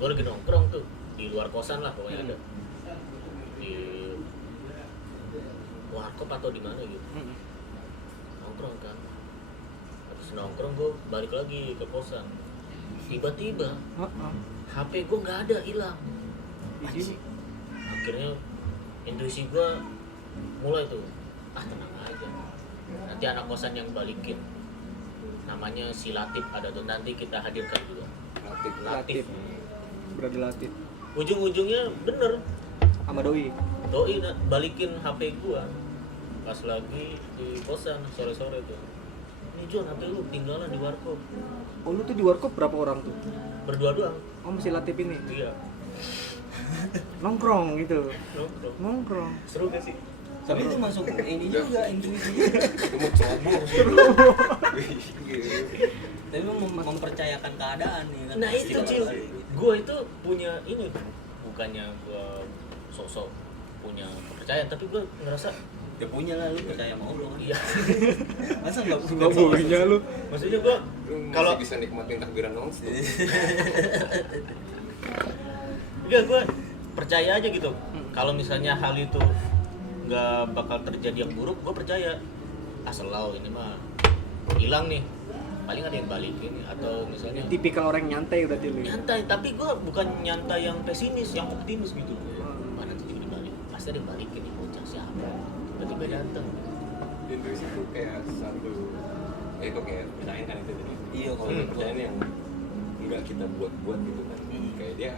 gue lagi nongkrong tuh di luar kosan lah pokoknya ada di warkop atau di mana gitu. Nongkrong kan. Habis nongkrong gue balik lagi ke kosan. Tiba-tiba HP gue nggak ada, hilang. Akhirnya intuisi gue mulai tuh, tenang aja. Nanti anak kosan yang balikin. Namanya si Latif ada tuh, nanti kita hadirkan juga. Latif. Berarti Latif. Ujung-ujungnya bener. Sama Doi. Doi balikin HP gua pas lagi di kosan sore-sore tuh. Ini John, HP lu tinggalan di warkop. Oh lu tuh di warkop berapa orang tuh? Berdua doang. Oh masih Latif ini? Iya. Nongkrong gitu. Nongkrong. Seru gak sih? Tapi itu masuk ini juga intuisi. Itu mau ceroboh sih. Tapi mempercayakan keadaan ya kan. Nah itu Cil, gua itu punya ini, bukannya gua sok-sok punya kepercayaan, tapi gua ngerasa ya punya lah, lu percaya sama Allah kan. iya. Masa nggak Nggak punya lu. Maksudnya gua Kalau kalau bisa nikmatin takbiran dong. enggak, gua percaya aja gitu. Kalau misalnya hal itu nggak bakal terjadi yang buruk, gue percaya selalu ini mah hilang nih, paling ada yang balik ini, atau misalnya Tipikal orang nyantai berarti lu. nyantai, tapi gue bukan nyantai yang pesimis, yang optimis gitu. Mana tuh dibalik, pasti ada yang balikin nih, bocah siapa tiba-tiba datang. Intuisi itu kayak satu, itu kayak percayaan kan itu tadi. Iya, kalau Kalau percayaan yang enggak kita buat-buat gitu kan, kayak dia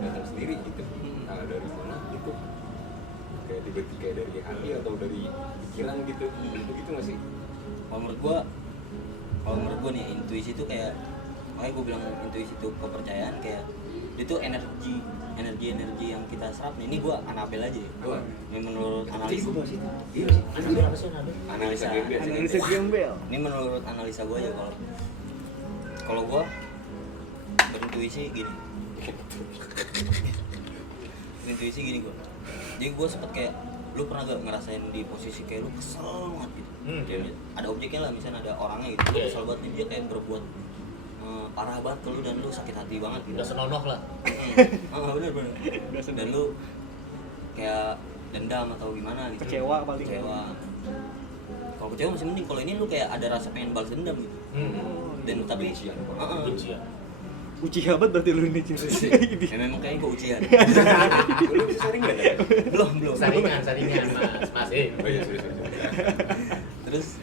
datang sendiri gitu. Nah dari mana itu kayak tiba-tiba kayak dari hati atau dari pikiran gitu, itu gitu nggak sih? Kalau menurut gua nih intuisi itu kayak, makanya gua bilang intuisi itu kepercayaan, kayak itu energi yang kita serap nih. Ini gua Anabel aja ya. Ini menurut analisa. Iya sih. Apa sih Nabi? Analisa. Analisa gembel. Ini menurut analisa gua aja, kalau gua berintuisi gini. Intuisi gini gua. Jadi gue sempet kayak, lu pernah gak ngerasain di posisi kayak lu kesel banget gitu. Kayak ada objeknya lah, misalnya ada orangnya gitu, lu kesel banget nih, dia kayak berbuat parah banget ke lu dan lu sakit hati banget gitu. Udah senonoh lah. Bener. Dan lu kayak dendam atau gimana gitu. Kecewa paling. Kalau kecewa masih mending, kalau ini lu kayak ada rasa pengen balas dendam gitu. Dan tapi Benci ya. Uchiha banget berarti lu nih Cil. ya memang kayaknya gue ujian. Lu bisa sering nggak ada? belum Saringan mas. Oh iya, sorry. Terus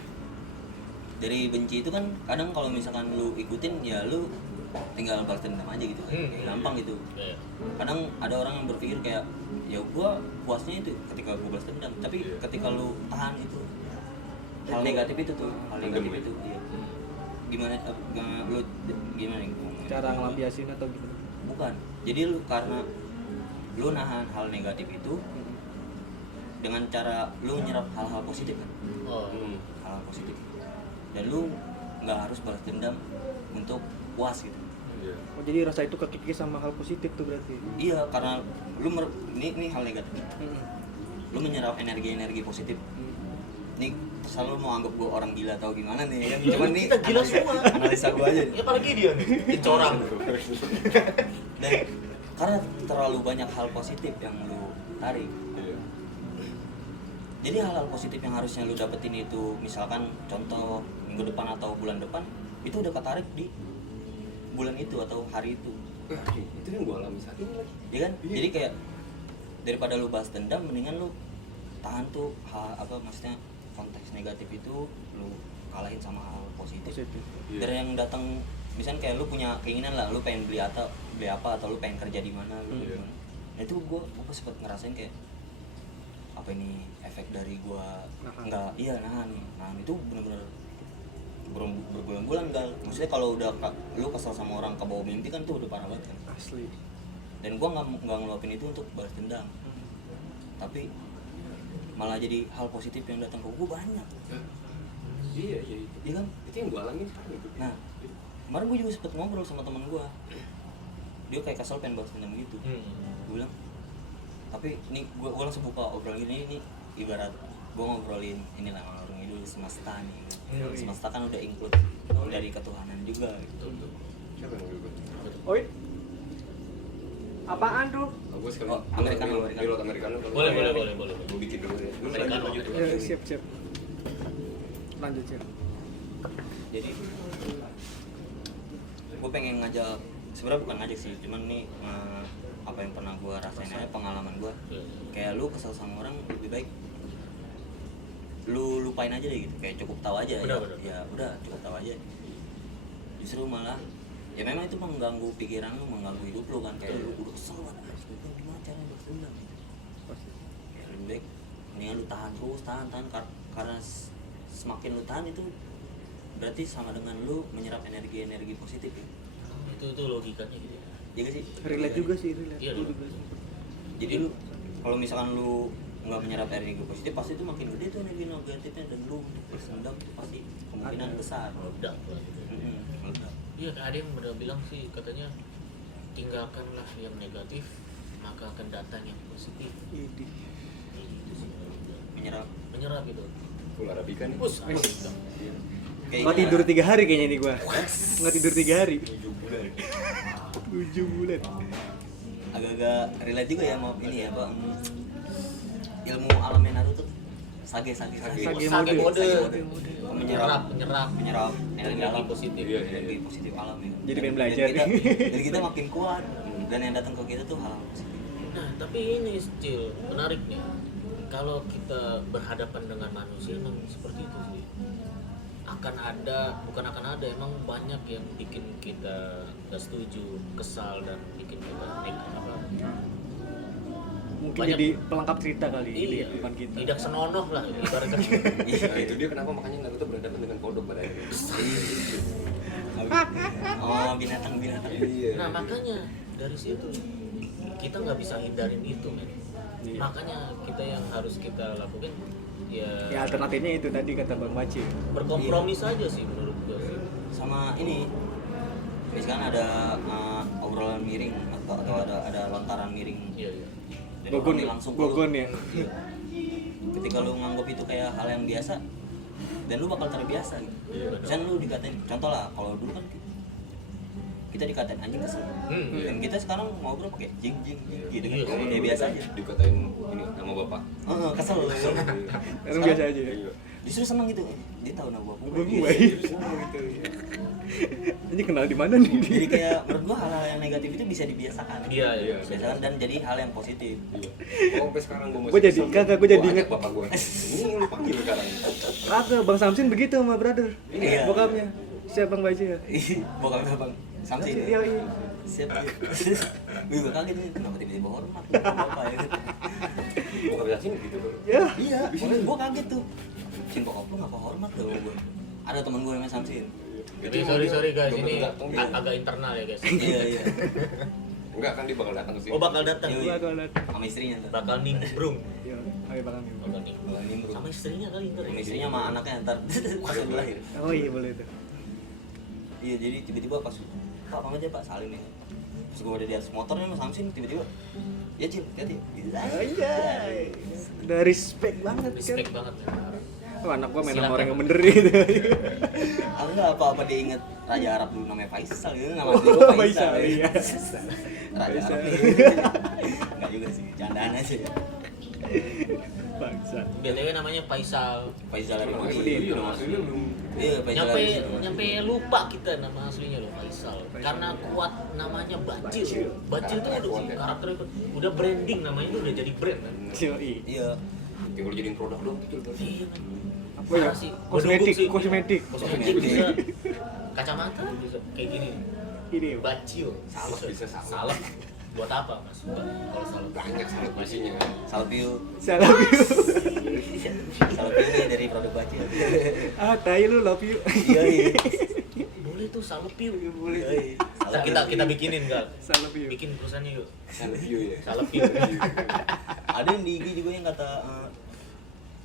dari benci itu kan kadang kalau misalkan lu ikutin ya lu tinggal balas dendam aja gitu kan. Gampang gitu. Iya. Kadang ada orang yang berpikir kayak, ya gua puasnya itu ketika gua balas dendam, tapi ketika lu tahan itu hal negatif itu iya. Gimana lu gimana nih? Cara ngelampiasin atau gitu. Bukan. Jadi lu karena lu nahan hal negatif itu dengan cara lu menyerap hal-hal positif kan. Hal-hal positif. Dan lu nggak harus balas dendam untuk puas gitu. Oh jadi rasa itu kekikis sama hal positif tuh berarti. Iya, karena lu ini hal negatif. Lu menyerap energi positif. Nih selalu mau anggap gue orang gila atau gimana nih kan, cuman nih kita gila semua. analisa gue aja nih. Ya apalagi dia nih, dicorang. Dan karena terlalu banyak hal positif yang lu tarik, jadi hal-hal positif yang harusnya lu dapetin itu, misalkan contoh minggu depan atau bulan depan, itu udah ketarik di bulan itu atau hari itu. Itu yang gue alami saat ini lagi. Ya kan? Jadi kayak daripada lu balas dendam, mendingan lu tahan tuh maksudnya konteks negatif itu lu kalahin sama hal positif. Dari yang datang, misalnya kayak lu punya keinginan lah, lu pengen beli apa atau lu pengen kerja di mana gitu. Nah itu gua sempat ngerasain kayak, apa ini efek dari gua nahan itu bener-bener berbulan-bulan gal. Maksudnya kalau udah lu kesel sama orang kebawa mimpi kan tuh udah parah banget kan. Asli. Dan gua nggak ngeluapin itu untuk balas dendam, tapi malah jadi hal positif yang datang ke gue banyak. Iya kan? Itu yang gue alami sekarang itu. Nah, kemarin gue juga sempet ngobrol sama teman gue. Dia kayak kesel pengen balas dendam gitu. Gue bilang, tapi ini gue langsung buka obrolan ini ibarat gue ngobrolin inilah orang hidup semesta nih. Semesta kan udah include dari ketuhanan juga gitu. Siapa yang mobil gue? Oi. Apaan tuh? Gue sekali Oh, Americano. pilot Americano. Boleh. Gue bikin dulu ya. Lu Americano. lanjut dulu. Ya, siap. Lanjut, siap. Jadi gue pengen ngajak, sebenarnya bukan ngajak sih, cuman nih apa yang pernah gue rasain aja, pengalaman gue. Kayak lu kesel sama orang, lebih baik lu lupain aja deh gitu, kayak cukup tahu aja. Benar. Ya udah cukup tahu aja. Justru malah ya memang itu mengganggu pikiran lu, mengganggu hidup lu kan, kayak lu udah kesel banget, gimana cara balas dendam. Ya lebih baik mendingan lu tahan terus, tahan karena semakin lu tahan itu berarti sama dengan lu menyerap energi positif ya. Itu logikanya gitu. Iya gak sih? Relate juga sih, relate. Iya, Gua relate. juga. Jadi lu kalau misalkan lu nggak menyerap energi positif, pasti itu makin gede tuh energi negatifnya, dan lu untuk balas dendam itu pasti kemungkinan besar. Meledak lah gitu. Meledak. Iya, ada yang udah bilang sih, katanya tinggalkanlah yang negatif, maka akan datang yang positif. Idi. Gitu sih. Menyerap gitu. Full Arabica nih. Us. Iya. Nggak tidur 3 hari kayaknya nih gua. Nggak tidur 3 hari. 7 bulan. 7 bulan. Agak-agak relate juga ya mau ini ya, Bang. Ilmu alamnya Naruto tuh. Sage Sage mode. menyerap Menyerap energi alam positif. Iya. energi positif alam ya. Jadi pengen belajar Dan nih. dan kita makin kuat, dan yang datang ke kita tuh hal positif. Nah, tapi ini still menariknya, kalau kita berhadapan dengan manusia memang seperti itu sih. Emang banyak yang bikin kita gak setuju, kesal, dan bikin kita Mungkin banyak. jadi pelengkap cerita kali di Iya, depan kita. tidak senonoh lah ibaratnya. Nah, itu dia kenapa makanya Naruto berhadapan dengan kodok pada akhirnya. Oh, binatang. Iya. Nah, makanya dari situ kita nggak bisa hindarin itu, men. Iya. Makanya kita yang harus kita lakukan Ya ya alternatifnya itu tadi kata Bang Baci. berkompromi saja sih menurut gue sih. Sama ini misalkan ada obrolan miring atau ada lontaran miring Iya. dari Gogon, orang yang langsung ke gogon lu. ya. Iya. Ketika lu nganggap itu kayak hal yang biasa, dan lu bakal terbiasa gitu. Iya, benar. Misalnya lu dikatain, contoh lah, kalau dulu kan kita dikatain anjing kesel, Iya. dan kita sekarang ngobrol pakai jing gitu kan, Iya. ya biasa aja. Dikatain ini nama bapak. Kesel. Sekarang biasa aja. Iya. Justru seneng gitu, dia tahu nama bapak Gua gue. gitu. Ini kenal di mana nih? Jadi kayak menurut gua hal-hal yang negatif itu bisa dibiasakan. Iya. Biasakan dan jadi hal yang positif. Iya. Oh, sampai sekarang gue masih Gua jadi- kesel. kagak, gua jadi Gua ajak inget. bapak gue. Ini lu panggil sekarang. Kagak, Bang Samsin begitu sama brother. Iya. Bokapnya. Siapa Bang Baci ya? Bokapnya Bang Samsin. Iya, iya. Siap. Gue juga kaget nih, kenapa tiba-tiba hormat bapak ya. Bokap Yasin gitu loh. Ya. Iya, makanya gue kaget tuh. Sin bokap lu ngapa hormat dong gue. Ada temen gue namanya Samsin. Tapi sorry guys, Gua ini datang dia. agak internal ya guys. Iya. Enggak kan dia bakal datang ke sini. Oh, bakal datang. Iya. Gua agak liat. Sama istrinya tuh. Bakal nimbrung. Iya, ayo bakal nih. Bakal nimbrung. Bakal nimbrung. Sama istrinya kali ntar. Sama istrinya sama anaknya ntar pas udah lahir. Oh iya boleh tuh. Iya, jadi tiba-tiba pas Pak, pamit aja Pak, salim ya. Pas gue udah di atas motornya sama Samsin, tiba-tiba ya Cil, hati-hati. Anjay. Udah respect banget kan. Respect banget ya. Oh, anak gua main sama Silakan. orang yang bener gitu. Aku nggak apa-apa dia inget Raja Arab dulu namanya Faisal gitu, nama asli gua Faisal. Iya. Raja Faisal. Arab nih. Enggak juga sih, candaan aja ya. Bangsa. BTW namanya Faisal. Faisal Arab. Nama asli, nama aslinya belum. Iya, Faisal Arab. Nyampe lupa kita nama aslinya loh, Faisal. Karena kuat namanya Bacil. Bacil tuh udah karakternya udah branding, namanya tuh udah jadi brand kan. Yoi. Iya. Tinggal jadiin produk doang gitu loh. Iya kan. Apa ya? Parah sih. Kosmetik, Beduguk sih. kosmetik. Kosmetik bisa. Kacamata bisa kayak gini. Ini. Bacil. Salep bisa salep. Salep. Buat apa Mas? Kalau salep Banyak salep isinya. Salpio. Salam you. Salpio ini dari produk Bacil. Ah, tai lu love you. Iya, iya. boleh tuh salep yuk. Boleh. Iya, iya. Ntar kita bikinin Gal. Salam you. Bikin perusahaannya yuk. Salep view ya. Salep yuk. Ada yang di IG juga yang kata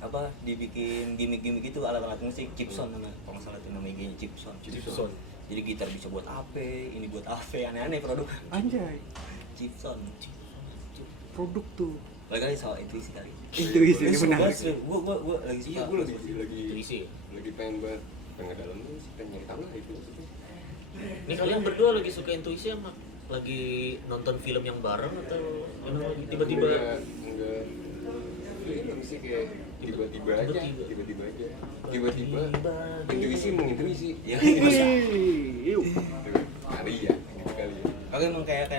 apa dibikin gimmick-gimmick itu alat-alat musik chipson namanya, kalau nggak salah itu nama IG-nya chipson. Chipson. Jadi gitar bisa buat AP, ini buat AV, aneh-aneh produk Anjay. chipson. Produk tuh. Balik lagi soal intuisi kali. Intuisi ini Gua menarik. gua lagi suka. Iya, gue lagi Itu isi. lagi pengen banget pengen ngedalamin sih, pengen nyari tahu lah itu maksudnya. Ini kalian berdua lagi suka intuisi sama lagi nonton film yang bareng atau emang lagi tiba-tiba enggak film sih kayak tiba-tiba aja tiba-tiba intuisi mengintuisi ya Yuk. kali ya gitu kali ya. Oke, emang kayak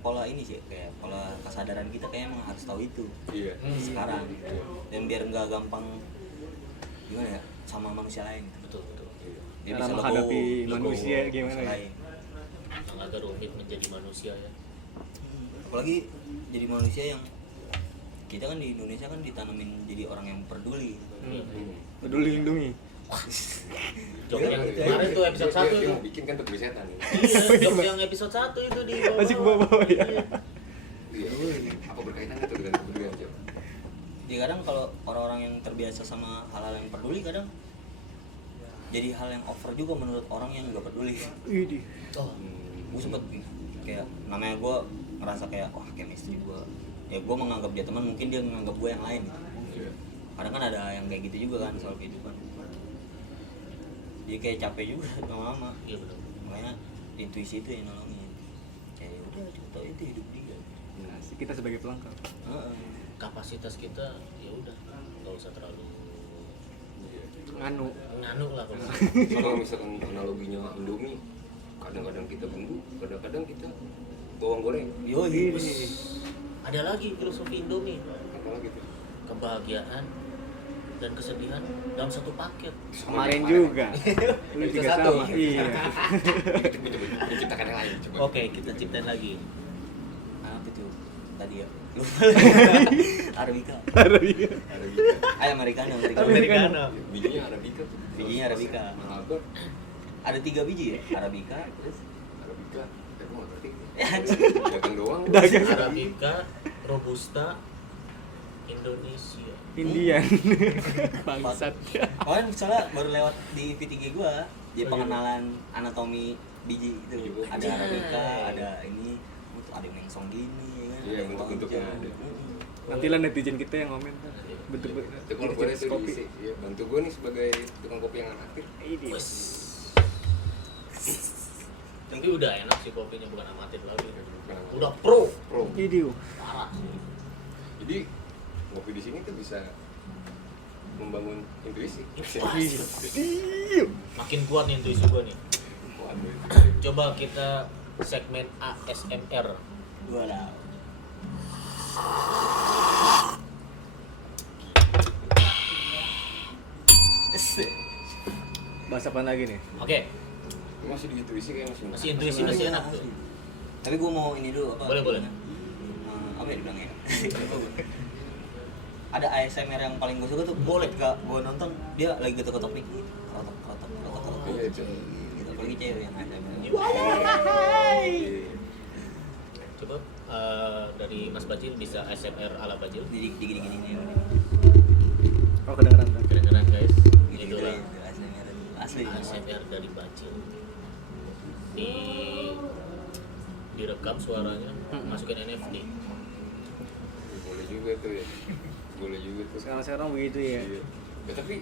pola ini sih, kayak pola kesadaran kita kayak emang harus tahu itu Iya. sekarang, dan biar nggak gampang gimana ya sama manusia lain. betul betul Dia Cara bisa menghadapi logo manusia gimana manusia ya? lain. yang agak rumit menjadi manusia ya. Apalagi jadi manusia yang kita kan di Indonesia kan ditanamin jadi orang yang peduli. Peduli lindungi. Jok yang kemarin tuh episode 1 Dia itu. mau bikin kan peduli setan ya. Iya, jok yang episode 1 itu di bawah. Masih ke bawah ya. Iya. Apa berkaitannya tuh dengan kepedulian Jok? Jadi kadang kalau orang-orang yang terbiasa sama hal-hal yang peduli kadang jadi hal yang over juga menurut orang yang nggak peduli. Widih. Oh, Gue sempet kayak namanya gue ngerasa kayak wah chemistry gue, ya gue menganggap dia teman, mungkin dia menganggap gue yang lain. Iya. Kadang kan ada yang kayak gitu juga kan soal kehidupan. Jadi kayak capek juga lama-lama. iya benar. Makanya intuisi itu yang nolongin. Kayak udah cuma tahu itu hidup dia. Nah, kita sebagai pelengkap. Heeh. Kapasitas kita ya udah nggak usah terlalu Nganu. nganu lah kalau Kalau misalkan analoginya Indomie, kadang-kadang kita bumbu, kadang-kadang kita bawang goreng. Yoi. ada lagi filosofi Indomie, Apa lagi tuh? kebahagiaan dan kesedihan dalam satu paket. Kemarin juga. Lu Itu juga satu. sama. Iya. Menciptakan yang lain coba. Oke, kita ciptain lagi. Apa tuh? Tadi ya. Lupa. Arabica. Arabica. Arabica. Americano. Americano. Bijinya Arabica tuh. Bijinya Arabica. Malabar. Ada 3 biji ya? Arabica, terus Arabica. Aku nggak ngerti. ya, Dagang doang. Arabica, Robusta, Indonesia. Indian. Bangsat. kemarin misalnya baru lewat di V3 gua, dia pengenalan anatomi biji itu. Biji gua. Ada Arabica, ada ini, ada yang mengsong gini ya kan. Iya, ada bentuk-bentuknya wajah. ada. Nanti lah netizen kita yang komen bentuk Itu kalau gue itu kopi. diisi. Iya, bantu gue nih sebagai tukang kopi yang amatir. Ini. Wes. Nanti udah enak sih kopinya, bukan amatir lagi. Udah pro. Video. Parah sih. Jadi ngopi di sini tuh bisa membangun intuisi. Makin kuat nih intuisi gua nih. Waduh. Coba kita segmen ASMR. Gua lah. Bahas apa lagi nih? Oke, Masih di intuisi kayak masih intuisi masih enak tuh. Tapi gua mau ini dulu apa? Boleh, boleh. Apa ya bilangnya? Ada ASMR yang paling gue suka tuh Boleh. ketika gue nonton dia lagi ketok-ketok mic, ketok. Iya, itu. Gitu, apalagi cewek yang ASMR. Coba dari Mas Bajil bisa ASMR ala Bajil. Gini nih. Oh, kedengeran kan? Kedengeran guys. Gini Itulah ASMR asli. ASMR dari Bajil. Direkam suaranya, masukin NFT. Boleh juga tuh ya. Boleh juga tuh. Sekarang begitu ya. Iya. Ya tapi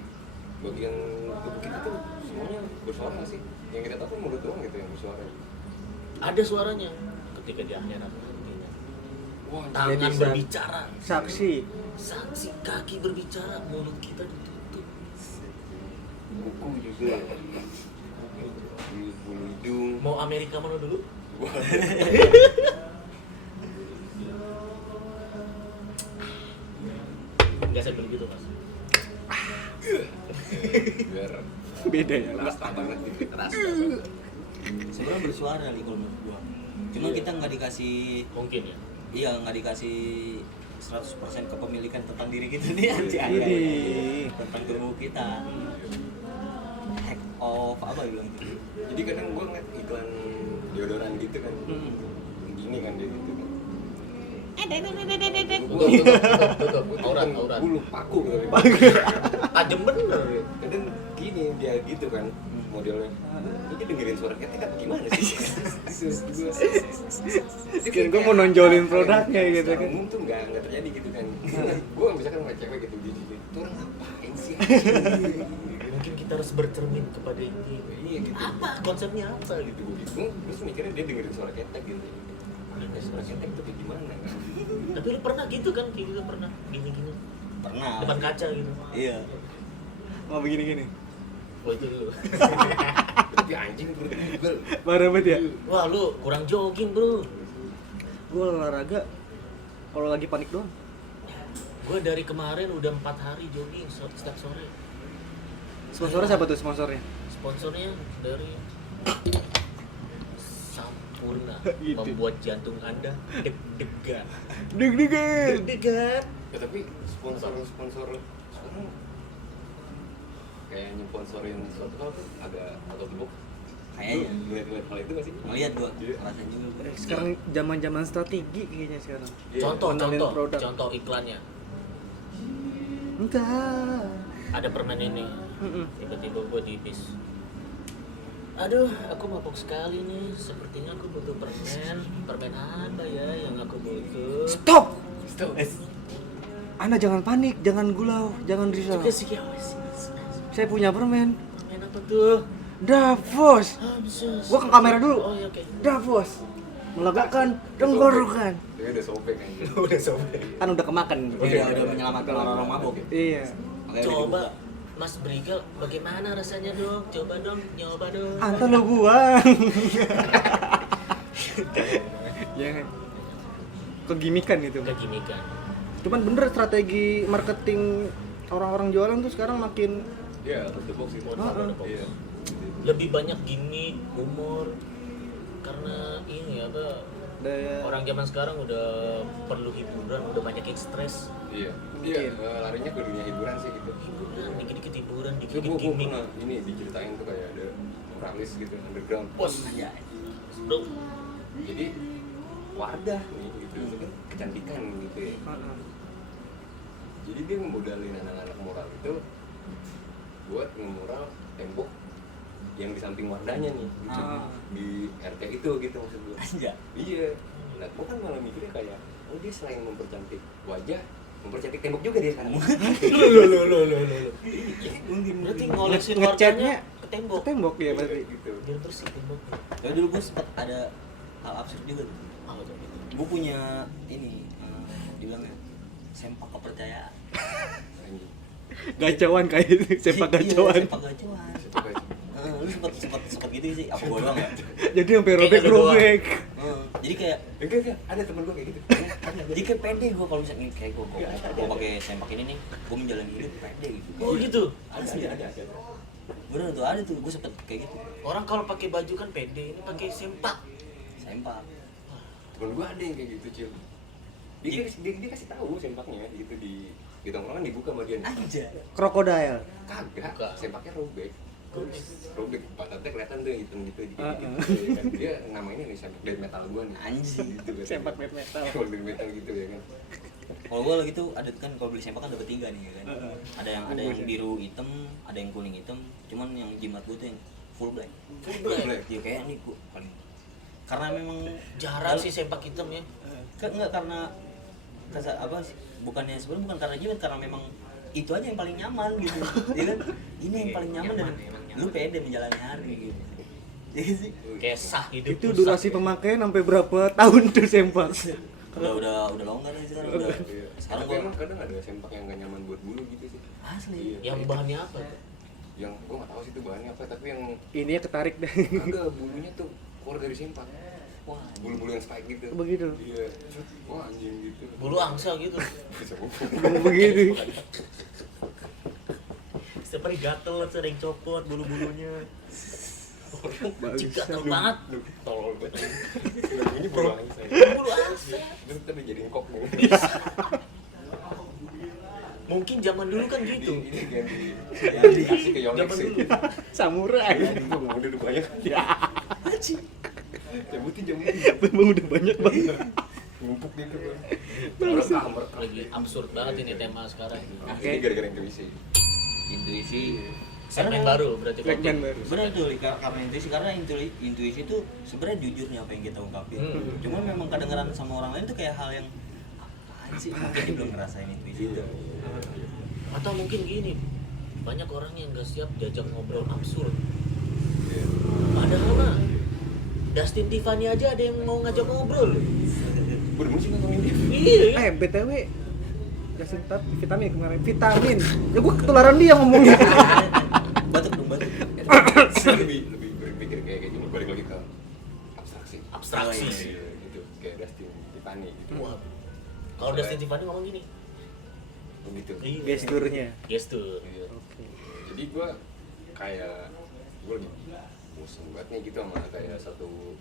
bagian tubuh kita tuh semuanya bersuara nggak sih? Yang kita tahu kan mulut doang gitu yang bersuara. Ada suaranya ketika di akhirat nantinya. Wah, Tangan bisa. berbicara, Saksi. saksi kaki berbicara, mulut kita ditutup. kuku juga. Bulu hidung. Mau Amerika mana dulu? Wah. Gak sampai begitu mas. Biar Beda ya. rasa banget gitu. Rasa. Sebenarnya bersuara nih kalau menurut gua. Cuma Iya. kita nggak dikasih, Mungkin ya. iya nggak dikasih 100% kepemilikan tentang diri kita nih anjing. Ini. Tentang tubuh kita. Hack of apa ya bilang itu? Jadi kadang gua ngeliat iklan deodoran gitu kan. Gini kan dia gitu kan. Tutup. Aurat. Bulu paku gitu. Tajem bener. Kadang gini dia gitu kan modelnya. Ini dengerin suara ketek kan gimana sih? Kira gue mau nonjolin produknya gitu Secara kan. umum tuh nggak terjadi gitu kan. Gue misalkan sama cewek gitu di sini, tuh orang ngapain sih? Mungkin kita harus bercermin kepada ini. Iya gitu. Apa konsepnya apa gitu? Gue bingung, terus mikirnya dia dengerin suara ketek gitu. Ada suara ketek itu kayak gimana kan? Tapi lu pernah gitu kan? Kayak gitu pernah gini-gini Pernah. depan kaca gitu. Iya. Oh begini-gini. Oh itu lu. Tapi anjing perut gue. Parah banget ya. Wah lu kurang jogging bro. Gue olahraga kalau lagi panik doang. Gue dari kemarin udah 4 hari jogging setiap sore. Sponsornya siapa tuh sponsornya? Sponsornya dari Sampurna, Gitu. membuat jantung Anda deg-degan. Deg-degan. Deg-degan. Ya, tapi sponsor sekarang kayak nyponsorin suatu hal tuh agak sibuk. Kayaknya. Lihat hal itu nggak sih? Ngeliat gua, Iya. ngerasain juga. Sekarang zaman-zaman strategi kayaknya sekarang. Iya. Contoh iklannya. Entah. Ada permen ini. Tiba-tiba gue di bis. Aduh, aku mabuk sekali nih. Sepertinya aku butuh permen. Permen apa ya yang aku butuh? Stop. Stop. Anda jangan panik, jangan gulau, jangan risau. Juga sih, Saya punya permen. permen apa tuh? Davos. Ah, bisa. Gua ke kamera dulu. Oh iya, oke. Davos. Melegakan tenggorokan. Dia udah sobek kan. Udah sobek. Kan udah kemakan. Udah menyelamatkan orang-orang mabuk. Iya. Makanya Coba Mas Brigal, bagaimana rasanya dong? Coba dong, nyoba dong. Anta lo buang. Ya. Kegimikan itu. Kegimikan. Cuman bener strategi marketing orang-orang jualan tuh sekarang makin Iya, out of the box itu. Iya. Lebih banyak gimmick, humor. Karena ini apa? daya Orang zaman sekarang udah perlu hiburan, udah banyak yang stres. Iya. Mungkin. Iya, larinya ke dunia hiburan sih gitu. Hiburan, dikit-dikit hiburan, Itu dikit-dikit gue gimmick. pernah ini diceritain tuh kayak ada moralis gitu underground. Bos, aja. bro, Jadi Wardah nih gitu itu kan kecantikan gitu ya. Jadi dia ngemodalin anak-anak moral itu buat ngemural tembok yang di samping Wardahnya nih gitu. Di RT itu gitu maksud gue. Aja. Iya. Nah, gue kan malah mikirnya kayak, oh dia selain mempercantik wajah, mempercantik tembok juga dia sekarang. lo. Mungkin. Berarti ngolesin Ngecatnya warnanya ke tembok. ke tembok ya berarti. gitu. Biar bersih temboknya. Tapi dulu gue sempat ada hal absurd juga tuh. Apa tuh? Gue punya ini, dibilangnya sempak kepercayaan. Anjing. Gacauan kayak itu, sepak Iya, gacauan. sempak gacauan. Siapa kayak Lu sempat gitu sih, apa gue doang ya? Jadi sampai Kayaknya lu robek-robek. Jadi kayak enggak, ada temen gue kayak gitu. jadi kayak pede gue kalau misalnya kayak gue pakai sempak ini nih, gue menjalani hidup pede gitu. Oh gitu. Ada. Bener tuh, ada tuh, gue sempet kayak gitu. Orang kalau pakai baju kan pede, ini pakai sempak. Sempak. Temen gue ada yang kayak gitu, Cil. Dia kasih tahu sempaknya gitu di tongkrongan dibuka sama dia nih. Aja. Krokodil. Kagak, Buka. sempaknya robek. Robek, pantatnya kelihatan tuh hitam gitu dikit-dikit. Heeh. Kan dia namanya nih sempak death metal gua nih. Anjing. Gitu kan. Sempak death metal. Sempak death metal gitu ya kan. Kalau gue lagi tuh ada kan kalau beli sempak kan dapat 3 nih ya kan. Ada yang biru hitam, ada yang kuning hitam. Cuman yang jimat gue tuh yang full black. Full black. Ya kayak nih gue paling karena memang Jarang sih sempak hitam ya. enggak karena apa sih? Bukannya sebenarnya bukan karena jimat, karena memang itu aja yang paling nyaman gitu. Ya kan? Ini yang paling nyaman dan lu pede menjalani hari gitu. Iya sih. Kayak sah hidup. Itu tuh, durasi sah. pemakaian sampai berapa tahun tuh sempak? Udah longgar nih sekarang udah. Iya. Sekarang Tapi gua emang kadang ada sempak yang gak nyaman buat bulu gitu sih. asli. Iya. Yang bahannya apa tuh? Yang gua nggak tahu sih itu bahannya apa, tapi yang Ini ya ketarik deh. agak bulunya tuh keluar dari sempak. Wah, Bulu-bulu yang spike gitu. Begitu. Iya. Wah anjing gitu. Bulu angsa gitu. Bisa Begitu. Setiap hari gatel, sering copot bulu-bulunya. Bagus. Gatel banget. Tolol banget. Ini bulu angsa. Bulu angsa. Terus kita dijadiin kok nih. Mungkin zaman dulu kan gitu. Ini yang dikasih ke Yonex Zaman sih. dulu. Samurai. Itu mau udah banyak. Ya. Cabutin jamu. Memang udah banyak banget. Numpuk gitu kan. Merekam. Lagi absurd banget ini tema sekarang. Ini gara-gara intuisi. intuisi. Segmen baru berarti. Segmen baru. Benar tuh karena intuisi, karena intuisi itu sebenarnya jujur nih apa yang kita ungkapin. Cuma memang kedengeran sama orang lain tuh kayak hal yang apaan sih, mungkin dia belum ngerasain intuisi itu. Atau mungkin gini, banyak orang yang nggak siap diajak ngobrol absurd. Iya. Padahal mah Dustin Tiffany aja ada yang mau ngajak ngobrol. Bener sih ngomongin dia. Iya. BTW Justin vitamin kemarin. Vitamin. Ya gua ketularan dia ngomongnya. Batuk dong, batuk. lebih berpikir kayak gini, balik lagi ke abstraksi. Abstraksi. Iya, gitu. Kayak Dustin Tiffany gitu. Wah. Kalau Dustin Tiffany ngomong gini. Begitu. Iya. Gesturnya. Gestur. Iya. Oke. Jadi gue lagi bosan banget nih gitu sama kayak satu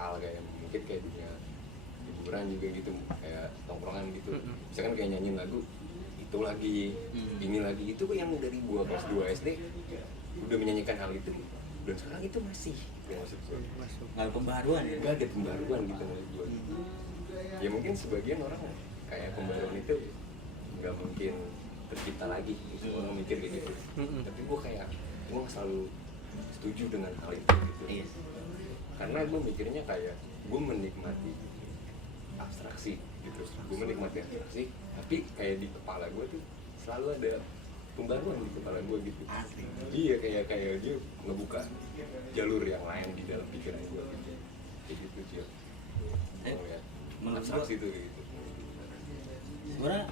hal kayak mungkin kayak dunia hiburan juga gitu, kayak tongkrongan gitu. Misalkan kayak nyanyiin lagu itu lagi, ini lagi, itu yang dari gua kelas 2 SD udah menyanyikan hal itu dan sekarang itu masih maksud gua. Nggak ada pembaharuan ya. Gak ada pembaruan gitu menurut gua. Ya mungkin sebagian orang kayak pembaruan itu nggak mungkin tercipta lagi gitu, orang mikir kayak gitu. Tapi gua nggak selalu setuju dengan hal itu gitu. Iya. Karena gua mikirnya kayak gua menikmati abstraksi gitu, gue menikmati abstraksi, tapi kayak di kepala gue tuh selalu ada pembaruan di kepala gue gitu. Asli. Iya, kayak dia ngebuka jalur yang lain di dalam pikiran gue gitu. Kayak gitu sih. Oh ya, menurut abstraksi itu gitu. Sebenarnya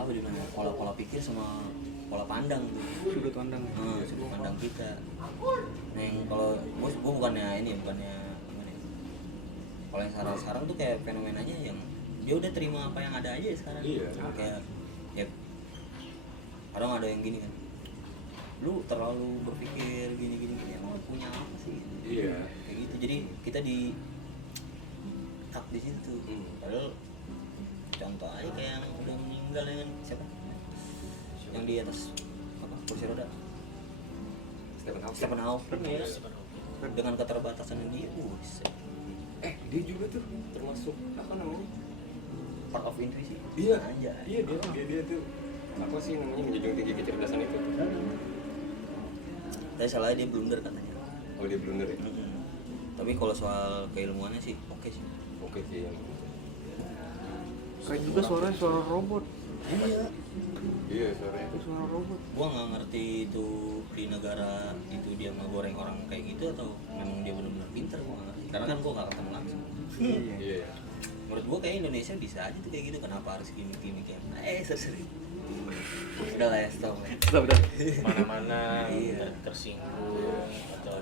apa dia namanya, pola pikir sama pola pandang tuh. Sudut pandang. Sudut pandang kita. Nah, yang kalau gue bukannya gimana ya. Kalau yang sekarang tuh kayak fenomenanya yang dia udah terima apa yang ada aja sekarang. Iya. Kayak ya kadang ada yang gini kan, lu terlalu berpikir gini emang punya apa sih gitu. Iya. Kayak gitu, jadi kita di cut di situ. Padahal contoh aja kayak yang udah meninggal dengan siapa yang di atas apa kursi roda, Stephen Hawking ya, dengan keterbatasan dia, buset. Dia juga tuh termasuk apa namanya? Part of intuisi. Iya. Anjay. Iya, dia tuh apa sih namanya, menjunjung tinggi kecerdasan itu. Tapi salahnya dia blunder katanya. Oh, dia blunder ya? Tapi kalau soal keilmuannya sih oke sih. Oke sih yang Keren juga suaranya suara robot. iya suaranya tuh. Suara robot. Gua nggak ngerti itu di negara itu dia ngegoreng orang kayak gitu atau memang dia benar-benar pinter, gua nggak ngerti. Karena kan gua nggak ketemu langsung. Iya. Menurut gua kayak Indonesia bisa aja tuh kayak gitu, kenapa harus gimmick kayak seri. Udah lah ya, stop ya. Udah. Mana-mana Iya. tersinggung atau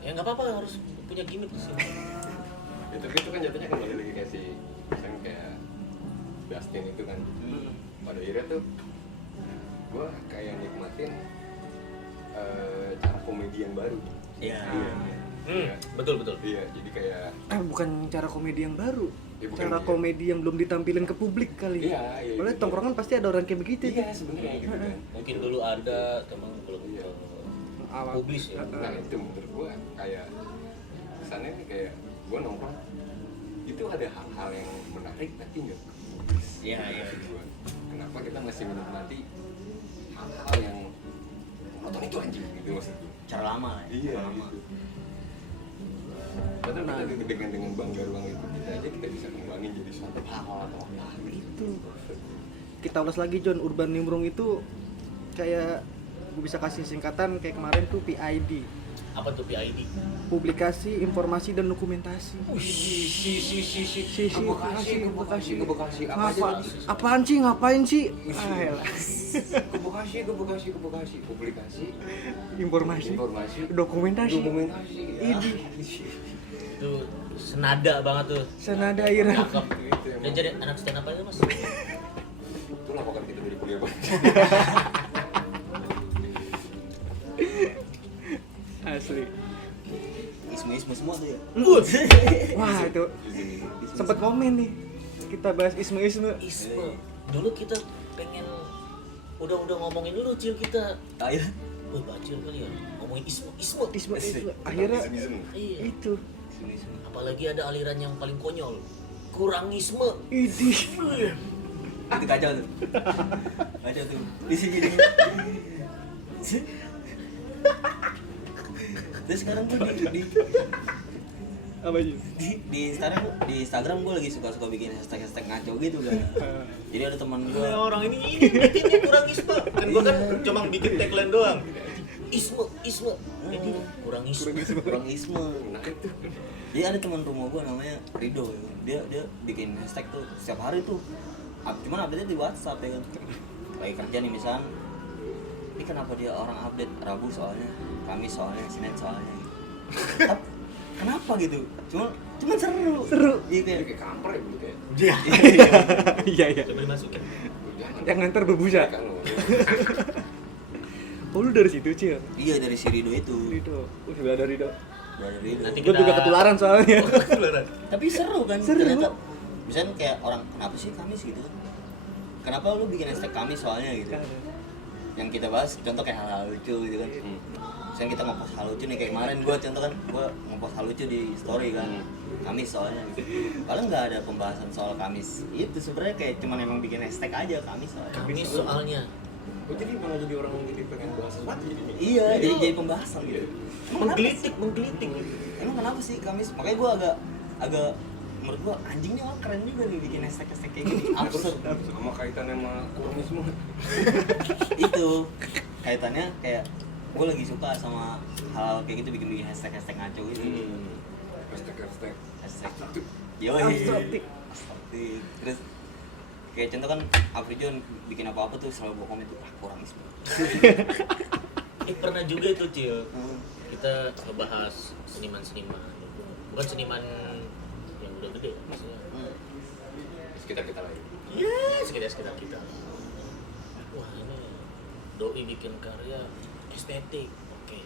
ya nggak apa-apa harus punya gimmick sih. Ya, tapi itu kan jatuhnya kembali lagi kayak si misalnya kayak Dustin itu kan. Pada akhirnya tuh gue kayak nikmatin cara komedi yang baru. Iya. Betul. Iya, jadi kayak Bukan cara komedi yang baru. Ya, bukan Cara dia. komedi yang belum ditampilin ke publik kali. Iya. Boleh gitu. tongkrongan pasti ada orang kayak begitu. Iya sebenarnya gitu kan. Mungkin dulu ada, teman belum Iya. Awal. publis ya. Nah itu menurut gue kayak kesannya nih kayak gue nongkrong itu ada hal-hal yang menarik tapi nggak publis. Iya. Maksud gua. Kenapa kita masih menikmati hal-hal yang monoton itu anjing gitu maksud gue. Cara lama lah. Iya Cara lama. gitu. Padahal kita dengan bangga ruang itu kita aja kita bisa kembangin jadi suatu hal atau apa gitu. Kita ulas lagi John, Urban Nimrung itu kayak gue bisa kasih singkatan kayak kemarin tuh PID. Apa tuh PID? Publikasi, informasi dan dokumentasi. Ke Bekasi apa aja tadi? Apaan sih? Ngapain sih? Ke Bekasi publikasi Informasi, dokumentasi dokumentasi. Idi. Itu senada banget tuh. Senada irama. Cakep. Gitu Dan emang. jadi anak stand up aja mas. Itulah pokoknya kita dari kuliah Pak. Asli. Ismu semua tuh ya. Wah itu sempet komen nih. Kita bahas isme. Isme. Dulu kita pengen udah ngomongin dulu Cil kita. Ayo. Wah bacil kali ya. Ngomongin isme. Isme. Akhirnya Iya. itu. Apalagi ada aliran yang paling konyol. Kurang isme. Idi. Itu kacau tuh. Kacau tuh. Di sini nih. Terus sekarang tuh di Apa sih? Di Instagram gue lagi suka bikin hashtag ngaco gitu kan. Jadi ada teman gue. Orang ini bikinnya kurang isme. Kan gua kan cuma bikin tagline doang. Isme. Jadi kurang isme. Nah itu Jadi ada teman rumah gue namanya Rido, dia bikin hashtag tuh setiap hari tuh. Cuman update-nya di WhatsApp ya kan. Lagi kerja nih misalnya. Ini kenapa dia orang update Rabu soalnya, Kamis soalnya, Senin soalnya. Tapi kenapa gitu? Cuman seru. Iya kayak kamper ya begitu ya. Iya. Coba dimasukin. Yang nganter berbusa. Kan lo. Oh lu dari situ Cil? Iya dari si Rido itu. Rido. Sudah ada Rido. Dari Rido. Nanti Gue juga ketularan soalnya. Tapi seru kan? Seru. Ternyata, misalnya kayak orang kenapa sih Kamis gitu kan? Kenapa lu bikin hashtag Kamis soalnya gitu? Yang kita bahas contoh kayak hal-hal lucu gitu kan. Misalnya kita ngepost hal lucu nih kayak kemarin gue contoh kan gue ngepost hal lucu di story kan. Kamis soalnya gitu. Padahal nggak ada pembahasan soal Kamis. Itu sebenarnya kayak cuman emang bikin hashtag aja Kamis soalnya. Kamis soalnya. Oh jadi malah jadi orang jadi pengen bahas sesuatu jadi nih. Iya, jadi pembahasan gitu. Menggelitik. Emang kenapa sih Kamis? Makanya gue agak menurut gue anjing nih orang keren juga nih bikin hashtag kayak gini. Absurd. Sama kaitannya sama kuromisme. Itu kaitannya kayak gue lagi suka sama hal kayak gitu bikin hashtag ngaco gitu. Hashtag. Yoi. Abstraktik. Terus kayak contoh kan Afrijon bikin apa-apa tuh selalu bawa komen tuh kurang isme. Pernah juga itu Cil. Kita ngebahas seniman-seniman. Bukan seniman yang udah gede maksudnya. Sekitar kita lagi. Ya, sekitar kita. Wah, ini doi bikin karya estetik, oke.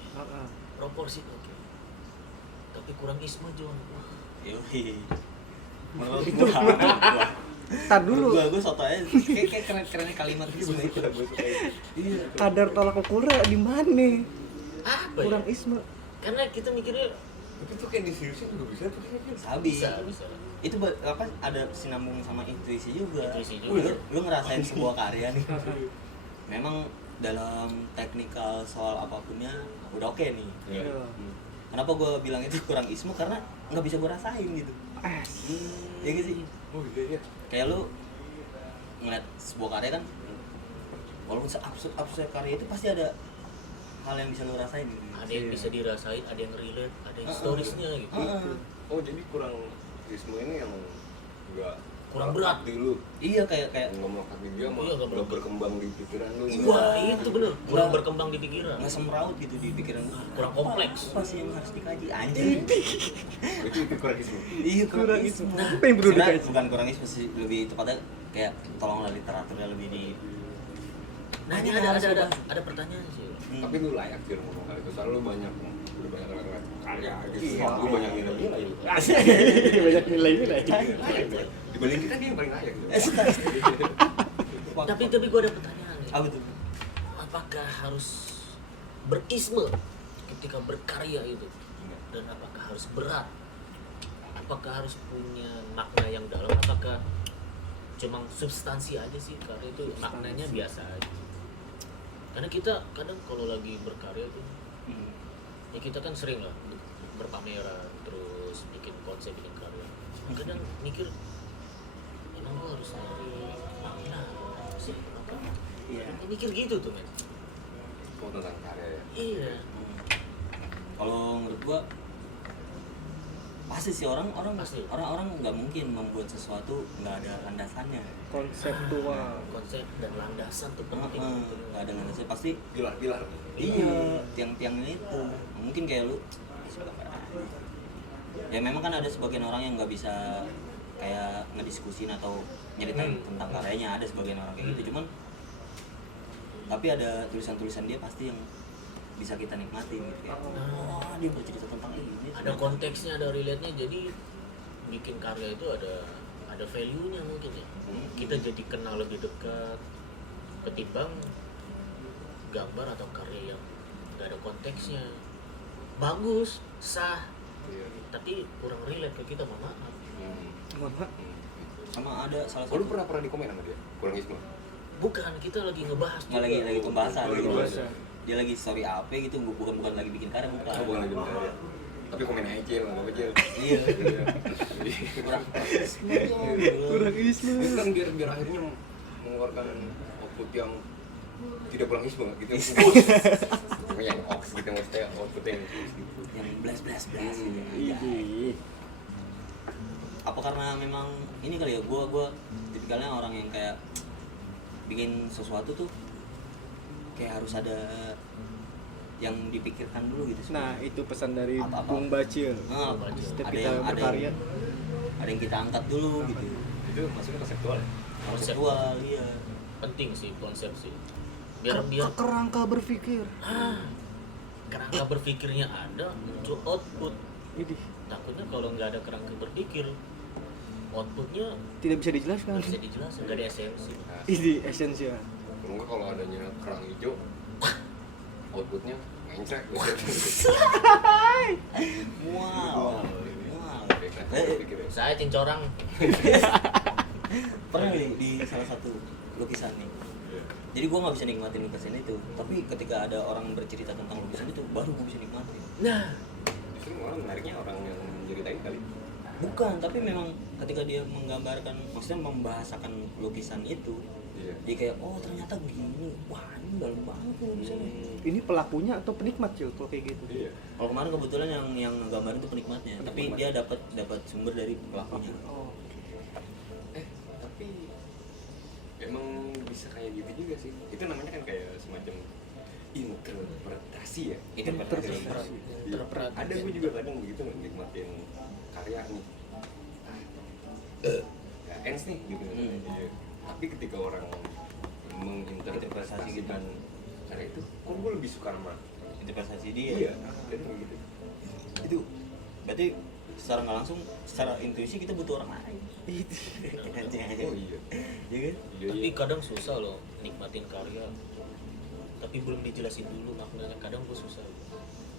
Proporsi, oke. Tapi kurang isme, Jon. Wah, Yoi. Itu tar dulu. Gue soto aja. Kayak keren kalimat isme itu. Iya. Kadar tolak ukur di mana? apa Kurang ya? isme. Karena kita mikirnya Tapi tuh kayak diseriusin juga bisa tuh kayaknya. Sabi. bisa. Itu apa ada sinambung sama intuisi juga. Intuisi juga. Lu ngerasain sebuah karya nih. Memang dalam teknikal soal apapunnya udah oke nih. Iya. Kenapa gue bilang itu kurang isme karena nggak bisa gue rasain gitu. Iya gak sih? Oh iya. Kayak lu ngeliat sebuah karya kan, walaupun seabsurd karya itu pasti ada hal yang bisa lu rasain gitu. Ada yang bisa dirasain, ada yang relate, ada yang storiesnya gitu. Oh jadi kurang isme ini yang enggak Kurang berat. di lu. Iya kayak Nggak melekat di dia mah Iya, nggak nggak berkembang di pikiran lu. Wah, itu bener. Kurang berkembang di pikiran. nggak semeraut gitu di pikiran lu. Kurang kompleks. Apa sih yang harus dikaji anjing? Itu kurang isme. Iya kurang isme. Apa yang perlu Sebenarnya dikaji? bukan kurang isme sih, lebih tepatnya kayak tolonglah literaturnya lebih di. Nah, ini ada pertanyaan sih. Tapi lu layak sih ngomong hal itu. Soalnya lu banyak karya gitu. Iya. Lu banyak nilai-nilai. Asik. Banyak nilai-nilai. Dibanding kita dia yang paling layak. Tapi gue ada pertanyaan nih. Apa tuh? Apakah harus berisme ketika berkarya itu? Dan apakah harus berat? Apakah harus punya makna yang dalam? Apakah cuma substansi aja sih karya itu maknanya biasa aja? Karena kita kadang kalau lagi berkarya itu ya kita kan sering lah berpameran terus bikin konsep, bikin karya. Kadang mikir emang lo harus nyari makna sih apa? Iya. Mikir gitu tuh men. Oh tentang karya ya. Iya. Kalau menurut gua pasti sih orang-orang Pasti. orang-orang nggak mungkin membuat sesuatu nggak ada landasannya. Konseptual. Konsep dan landasan tuh penting. Nggak ada landasannya pasti. Gila. Iya, tiang-tiangnya itu mungkin kayak lu ya memang kan ada sebagian orang yang nggak bisa kayak ngediskusin atau nyeritain tentang karyanya, ada sebagian orang kayak gitu, cuman tapi ada tulisan-tulisan dia pasti yang bisa kita nikmati gitu kayak oh dia bercerita tentang ini Ada konteksnya, ada relate-nya, jadi bikin karya itu ada value-nya mungkin ya. Kita jadi kenal lebih dekat ketimbang gambar atau karya yang nggak ada konteksnya. Bagus, sah, Iya. tapi kurang relate ke kita, mohon maaf. Mohon maaf. sama ada salah Oh, lu satu pernah di komen sama dia? Kurang isme? Bukan, kita lagi ngebahas nggak lagi pembahasan Oh, lagi gitu. pembahasan. Dia lagi story apa gitu, bukan lagi bikin karya bukan. Oh, bukan lagi karya. tapi komen aja Cil, nggak apa-apa Cil. Iya. Kurang isme. Itu kan biar akhirnya mengeluarkan output yang tidak pulang isme gitu. Cuma yang ox gitu maksudnya output yang gitu. Yang blast gitu. Ih. Apa karena memang ini kali ya, gua tipikalnya orang yang kayak bikin sesuatu tuh kayak harus ada yang dipikirkan dulu gitu. Nah, itu pesan dari Apa-apa. Bung Bacil. Nah, Setiap ada kita yang berkarya. ada yang kita angkat dulu gitu. Itu maksudnya konseptual ya? Konseptual, iya. Penting sih konsep sih. Biar kerangka berpikir. kerangka berpikirnya ada, muncul output. Ini Takutnya kalau nggak ada kerangka berpikir, outputnya tidak bisa dijelaskan. nggak bisa dijelaskan, nggak ada esensi. Ini esensial. Kalau nggak kalau adanya kerang hijau, outputnya mencret. Wow. Saya cincorang. Pernah nih di salah satu lukisan nih. Jadi gue nggak bisa nikmatin lukisan itu, tapi ketika ada orang bercerita tentang lukisan itu, baru gue bisa nikmatin. Nah, Justru malah menariknya orang yang menceritain kali. Bukan, tapi memang ketika dia menggambarkan, maksudnya membahasakan lukisan itu, Iya. dia kayak, oh ternyata begini, wah ini dalam banget tuh lukisannya. Ini pelakunya atau penikmat Cil kalau kayak gitu? Iya. Kalau kemarin kebetulan yang nggambarin itu penikmatnya, tapi Penikmat. dia dapat sumber dari pelakunya. Oh. Tapi emang bisa kayak gitu juga sih. Itu namanya kan kayak semacam interpretasi ya. Interpretasi. Iya. Ada gue juga kadang begitu nikmatin karya nih. Ya, ends nih gitu. Iya. Tapi ketika orang menginterpretasikan karya itu, kok gue lebih suka sama Interpretasi dia. iya, kan gitu. Itu berarti secara nggak langsung, secara intuisi kita butuh orang lain. Oh iya. Iya kan? Iya, tapi iya. kadang susah loh nikmatin karya. Tapi belum dijelasin dulu maknanya, kadang gue susah.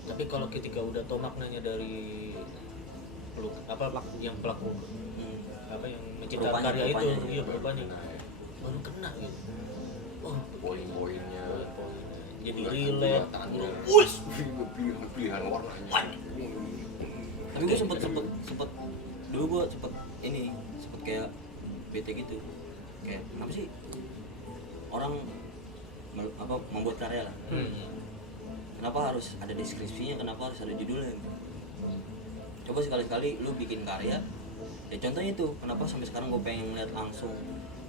Tapi kalau ketika udah tau maknanya dari yang pelaku apa yang menciptakan Rupanya, karya itu, rupanya. iya berubahnya, baru kena gitu. Oh, Poin-poinnya jadi gulatan- relate. gulatannya, Wush! pilihan warnanya. Tapi gue sempet dulu gue sempet kayak bete gitu, kayak kenapa sih orang membuat karya lah, kenapa harus ada deskripsinya, kenapa harus ada judulnya? Coba sekali-kali lu bikin karya, ya contohnya itu kenapa sampai sekarang gue pengen ngeliat langsung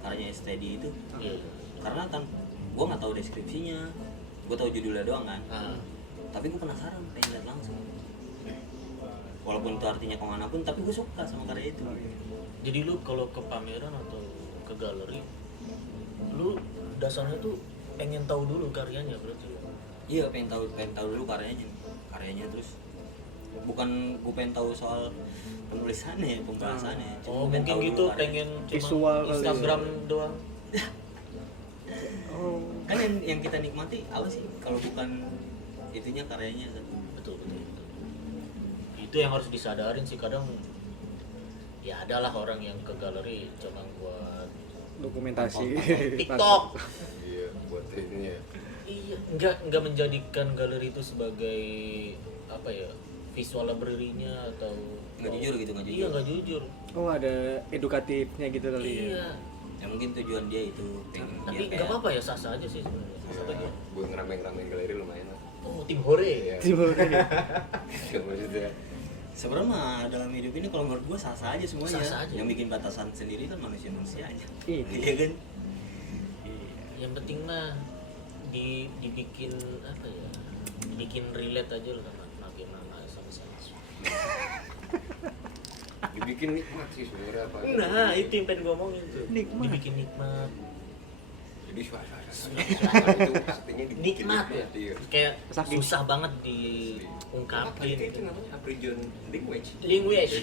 karyanya Steady itu, Iya. karena kan gue nggak tahu deskripsinya, gue tahu judulnya doang kan, Ah, tapi gue penasaran pengen lihat langsung, walaupun itu artinya kemanapun, tapi gue suka sama karya itu. jadi lu kalau ke pameran atau ke galeri, lu dasarnya tuh pengen tahu dulu karyanya berarti. Iya, pengen tahu dulu karyanya terus bukan gue pengen tahu soal penulisannya, pembahasannya. Oh, Gua mungkin tahu dulu gitu karyanya. pengen cuma Visual kali Instagram doang. Oh. Kan yang kita nikmati apa sih kalau bukan itunya karyanya kan? Betul. Itu yang harus disadarin sih, kadang ya adalah orang yang ke galeri cuma buat Dokumentasi. TikTok. Iya, buat ini ya. Iya, enggak menjadikan galeri itu sebagai apa ya, visual library-nya atau Nggak jujur gitu, nggak jujur. Iya, nggak jujur. Oh, ada edukatifnya gitu kali ya. Iya. Ya mungkin tujuan dia itu pengen Tapi biar nggak kayak apa-apa ya, sah-sah aja sih sebenarnya. Sah-sah aja. Buat ngeramein galeri lumayan lah. Oh, tim hore. Iya. Tiba Maksudnya sebenarnya mah dalam hidup ini kalau menurut gua sah-sah aja semuanya. Sah-sah aja. Yang bikin batasan sendiri kan manusia aja. Iya. Iya kan? Yang penting mah dibikin apa ya? Dibikin relate aja lah sama gimana sama-sama. dibikin nikmat sih sebenarnya apa. Nah, itu yang pengen gue omongin tuh. Nikmat. Dibikin nikmat. Jadi suara itu artinya dibikin Nikmat. Iya. Kayak Saking- susah banget Apa diungkapin. itu namanya Abridged language. Language.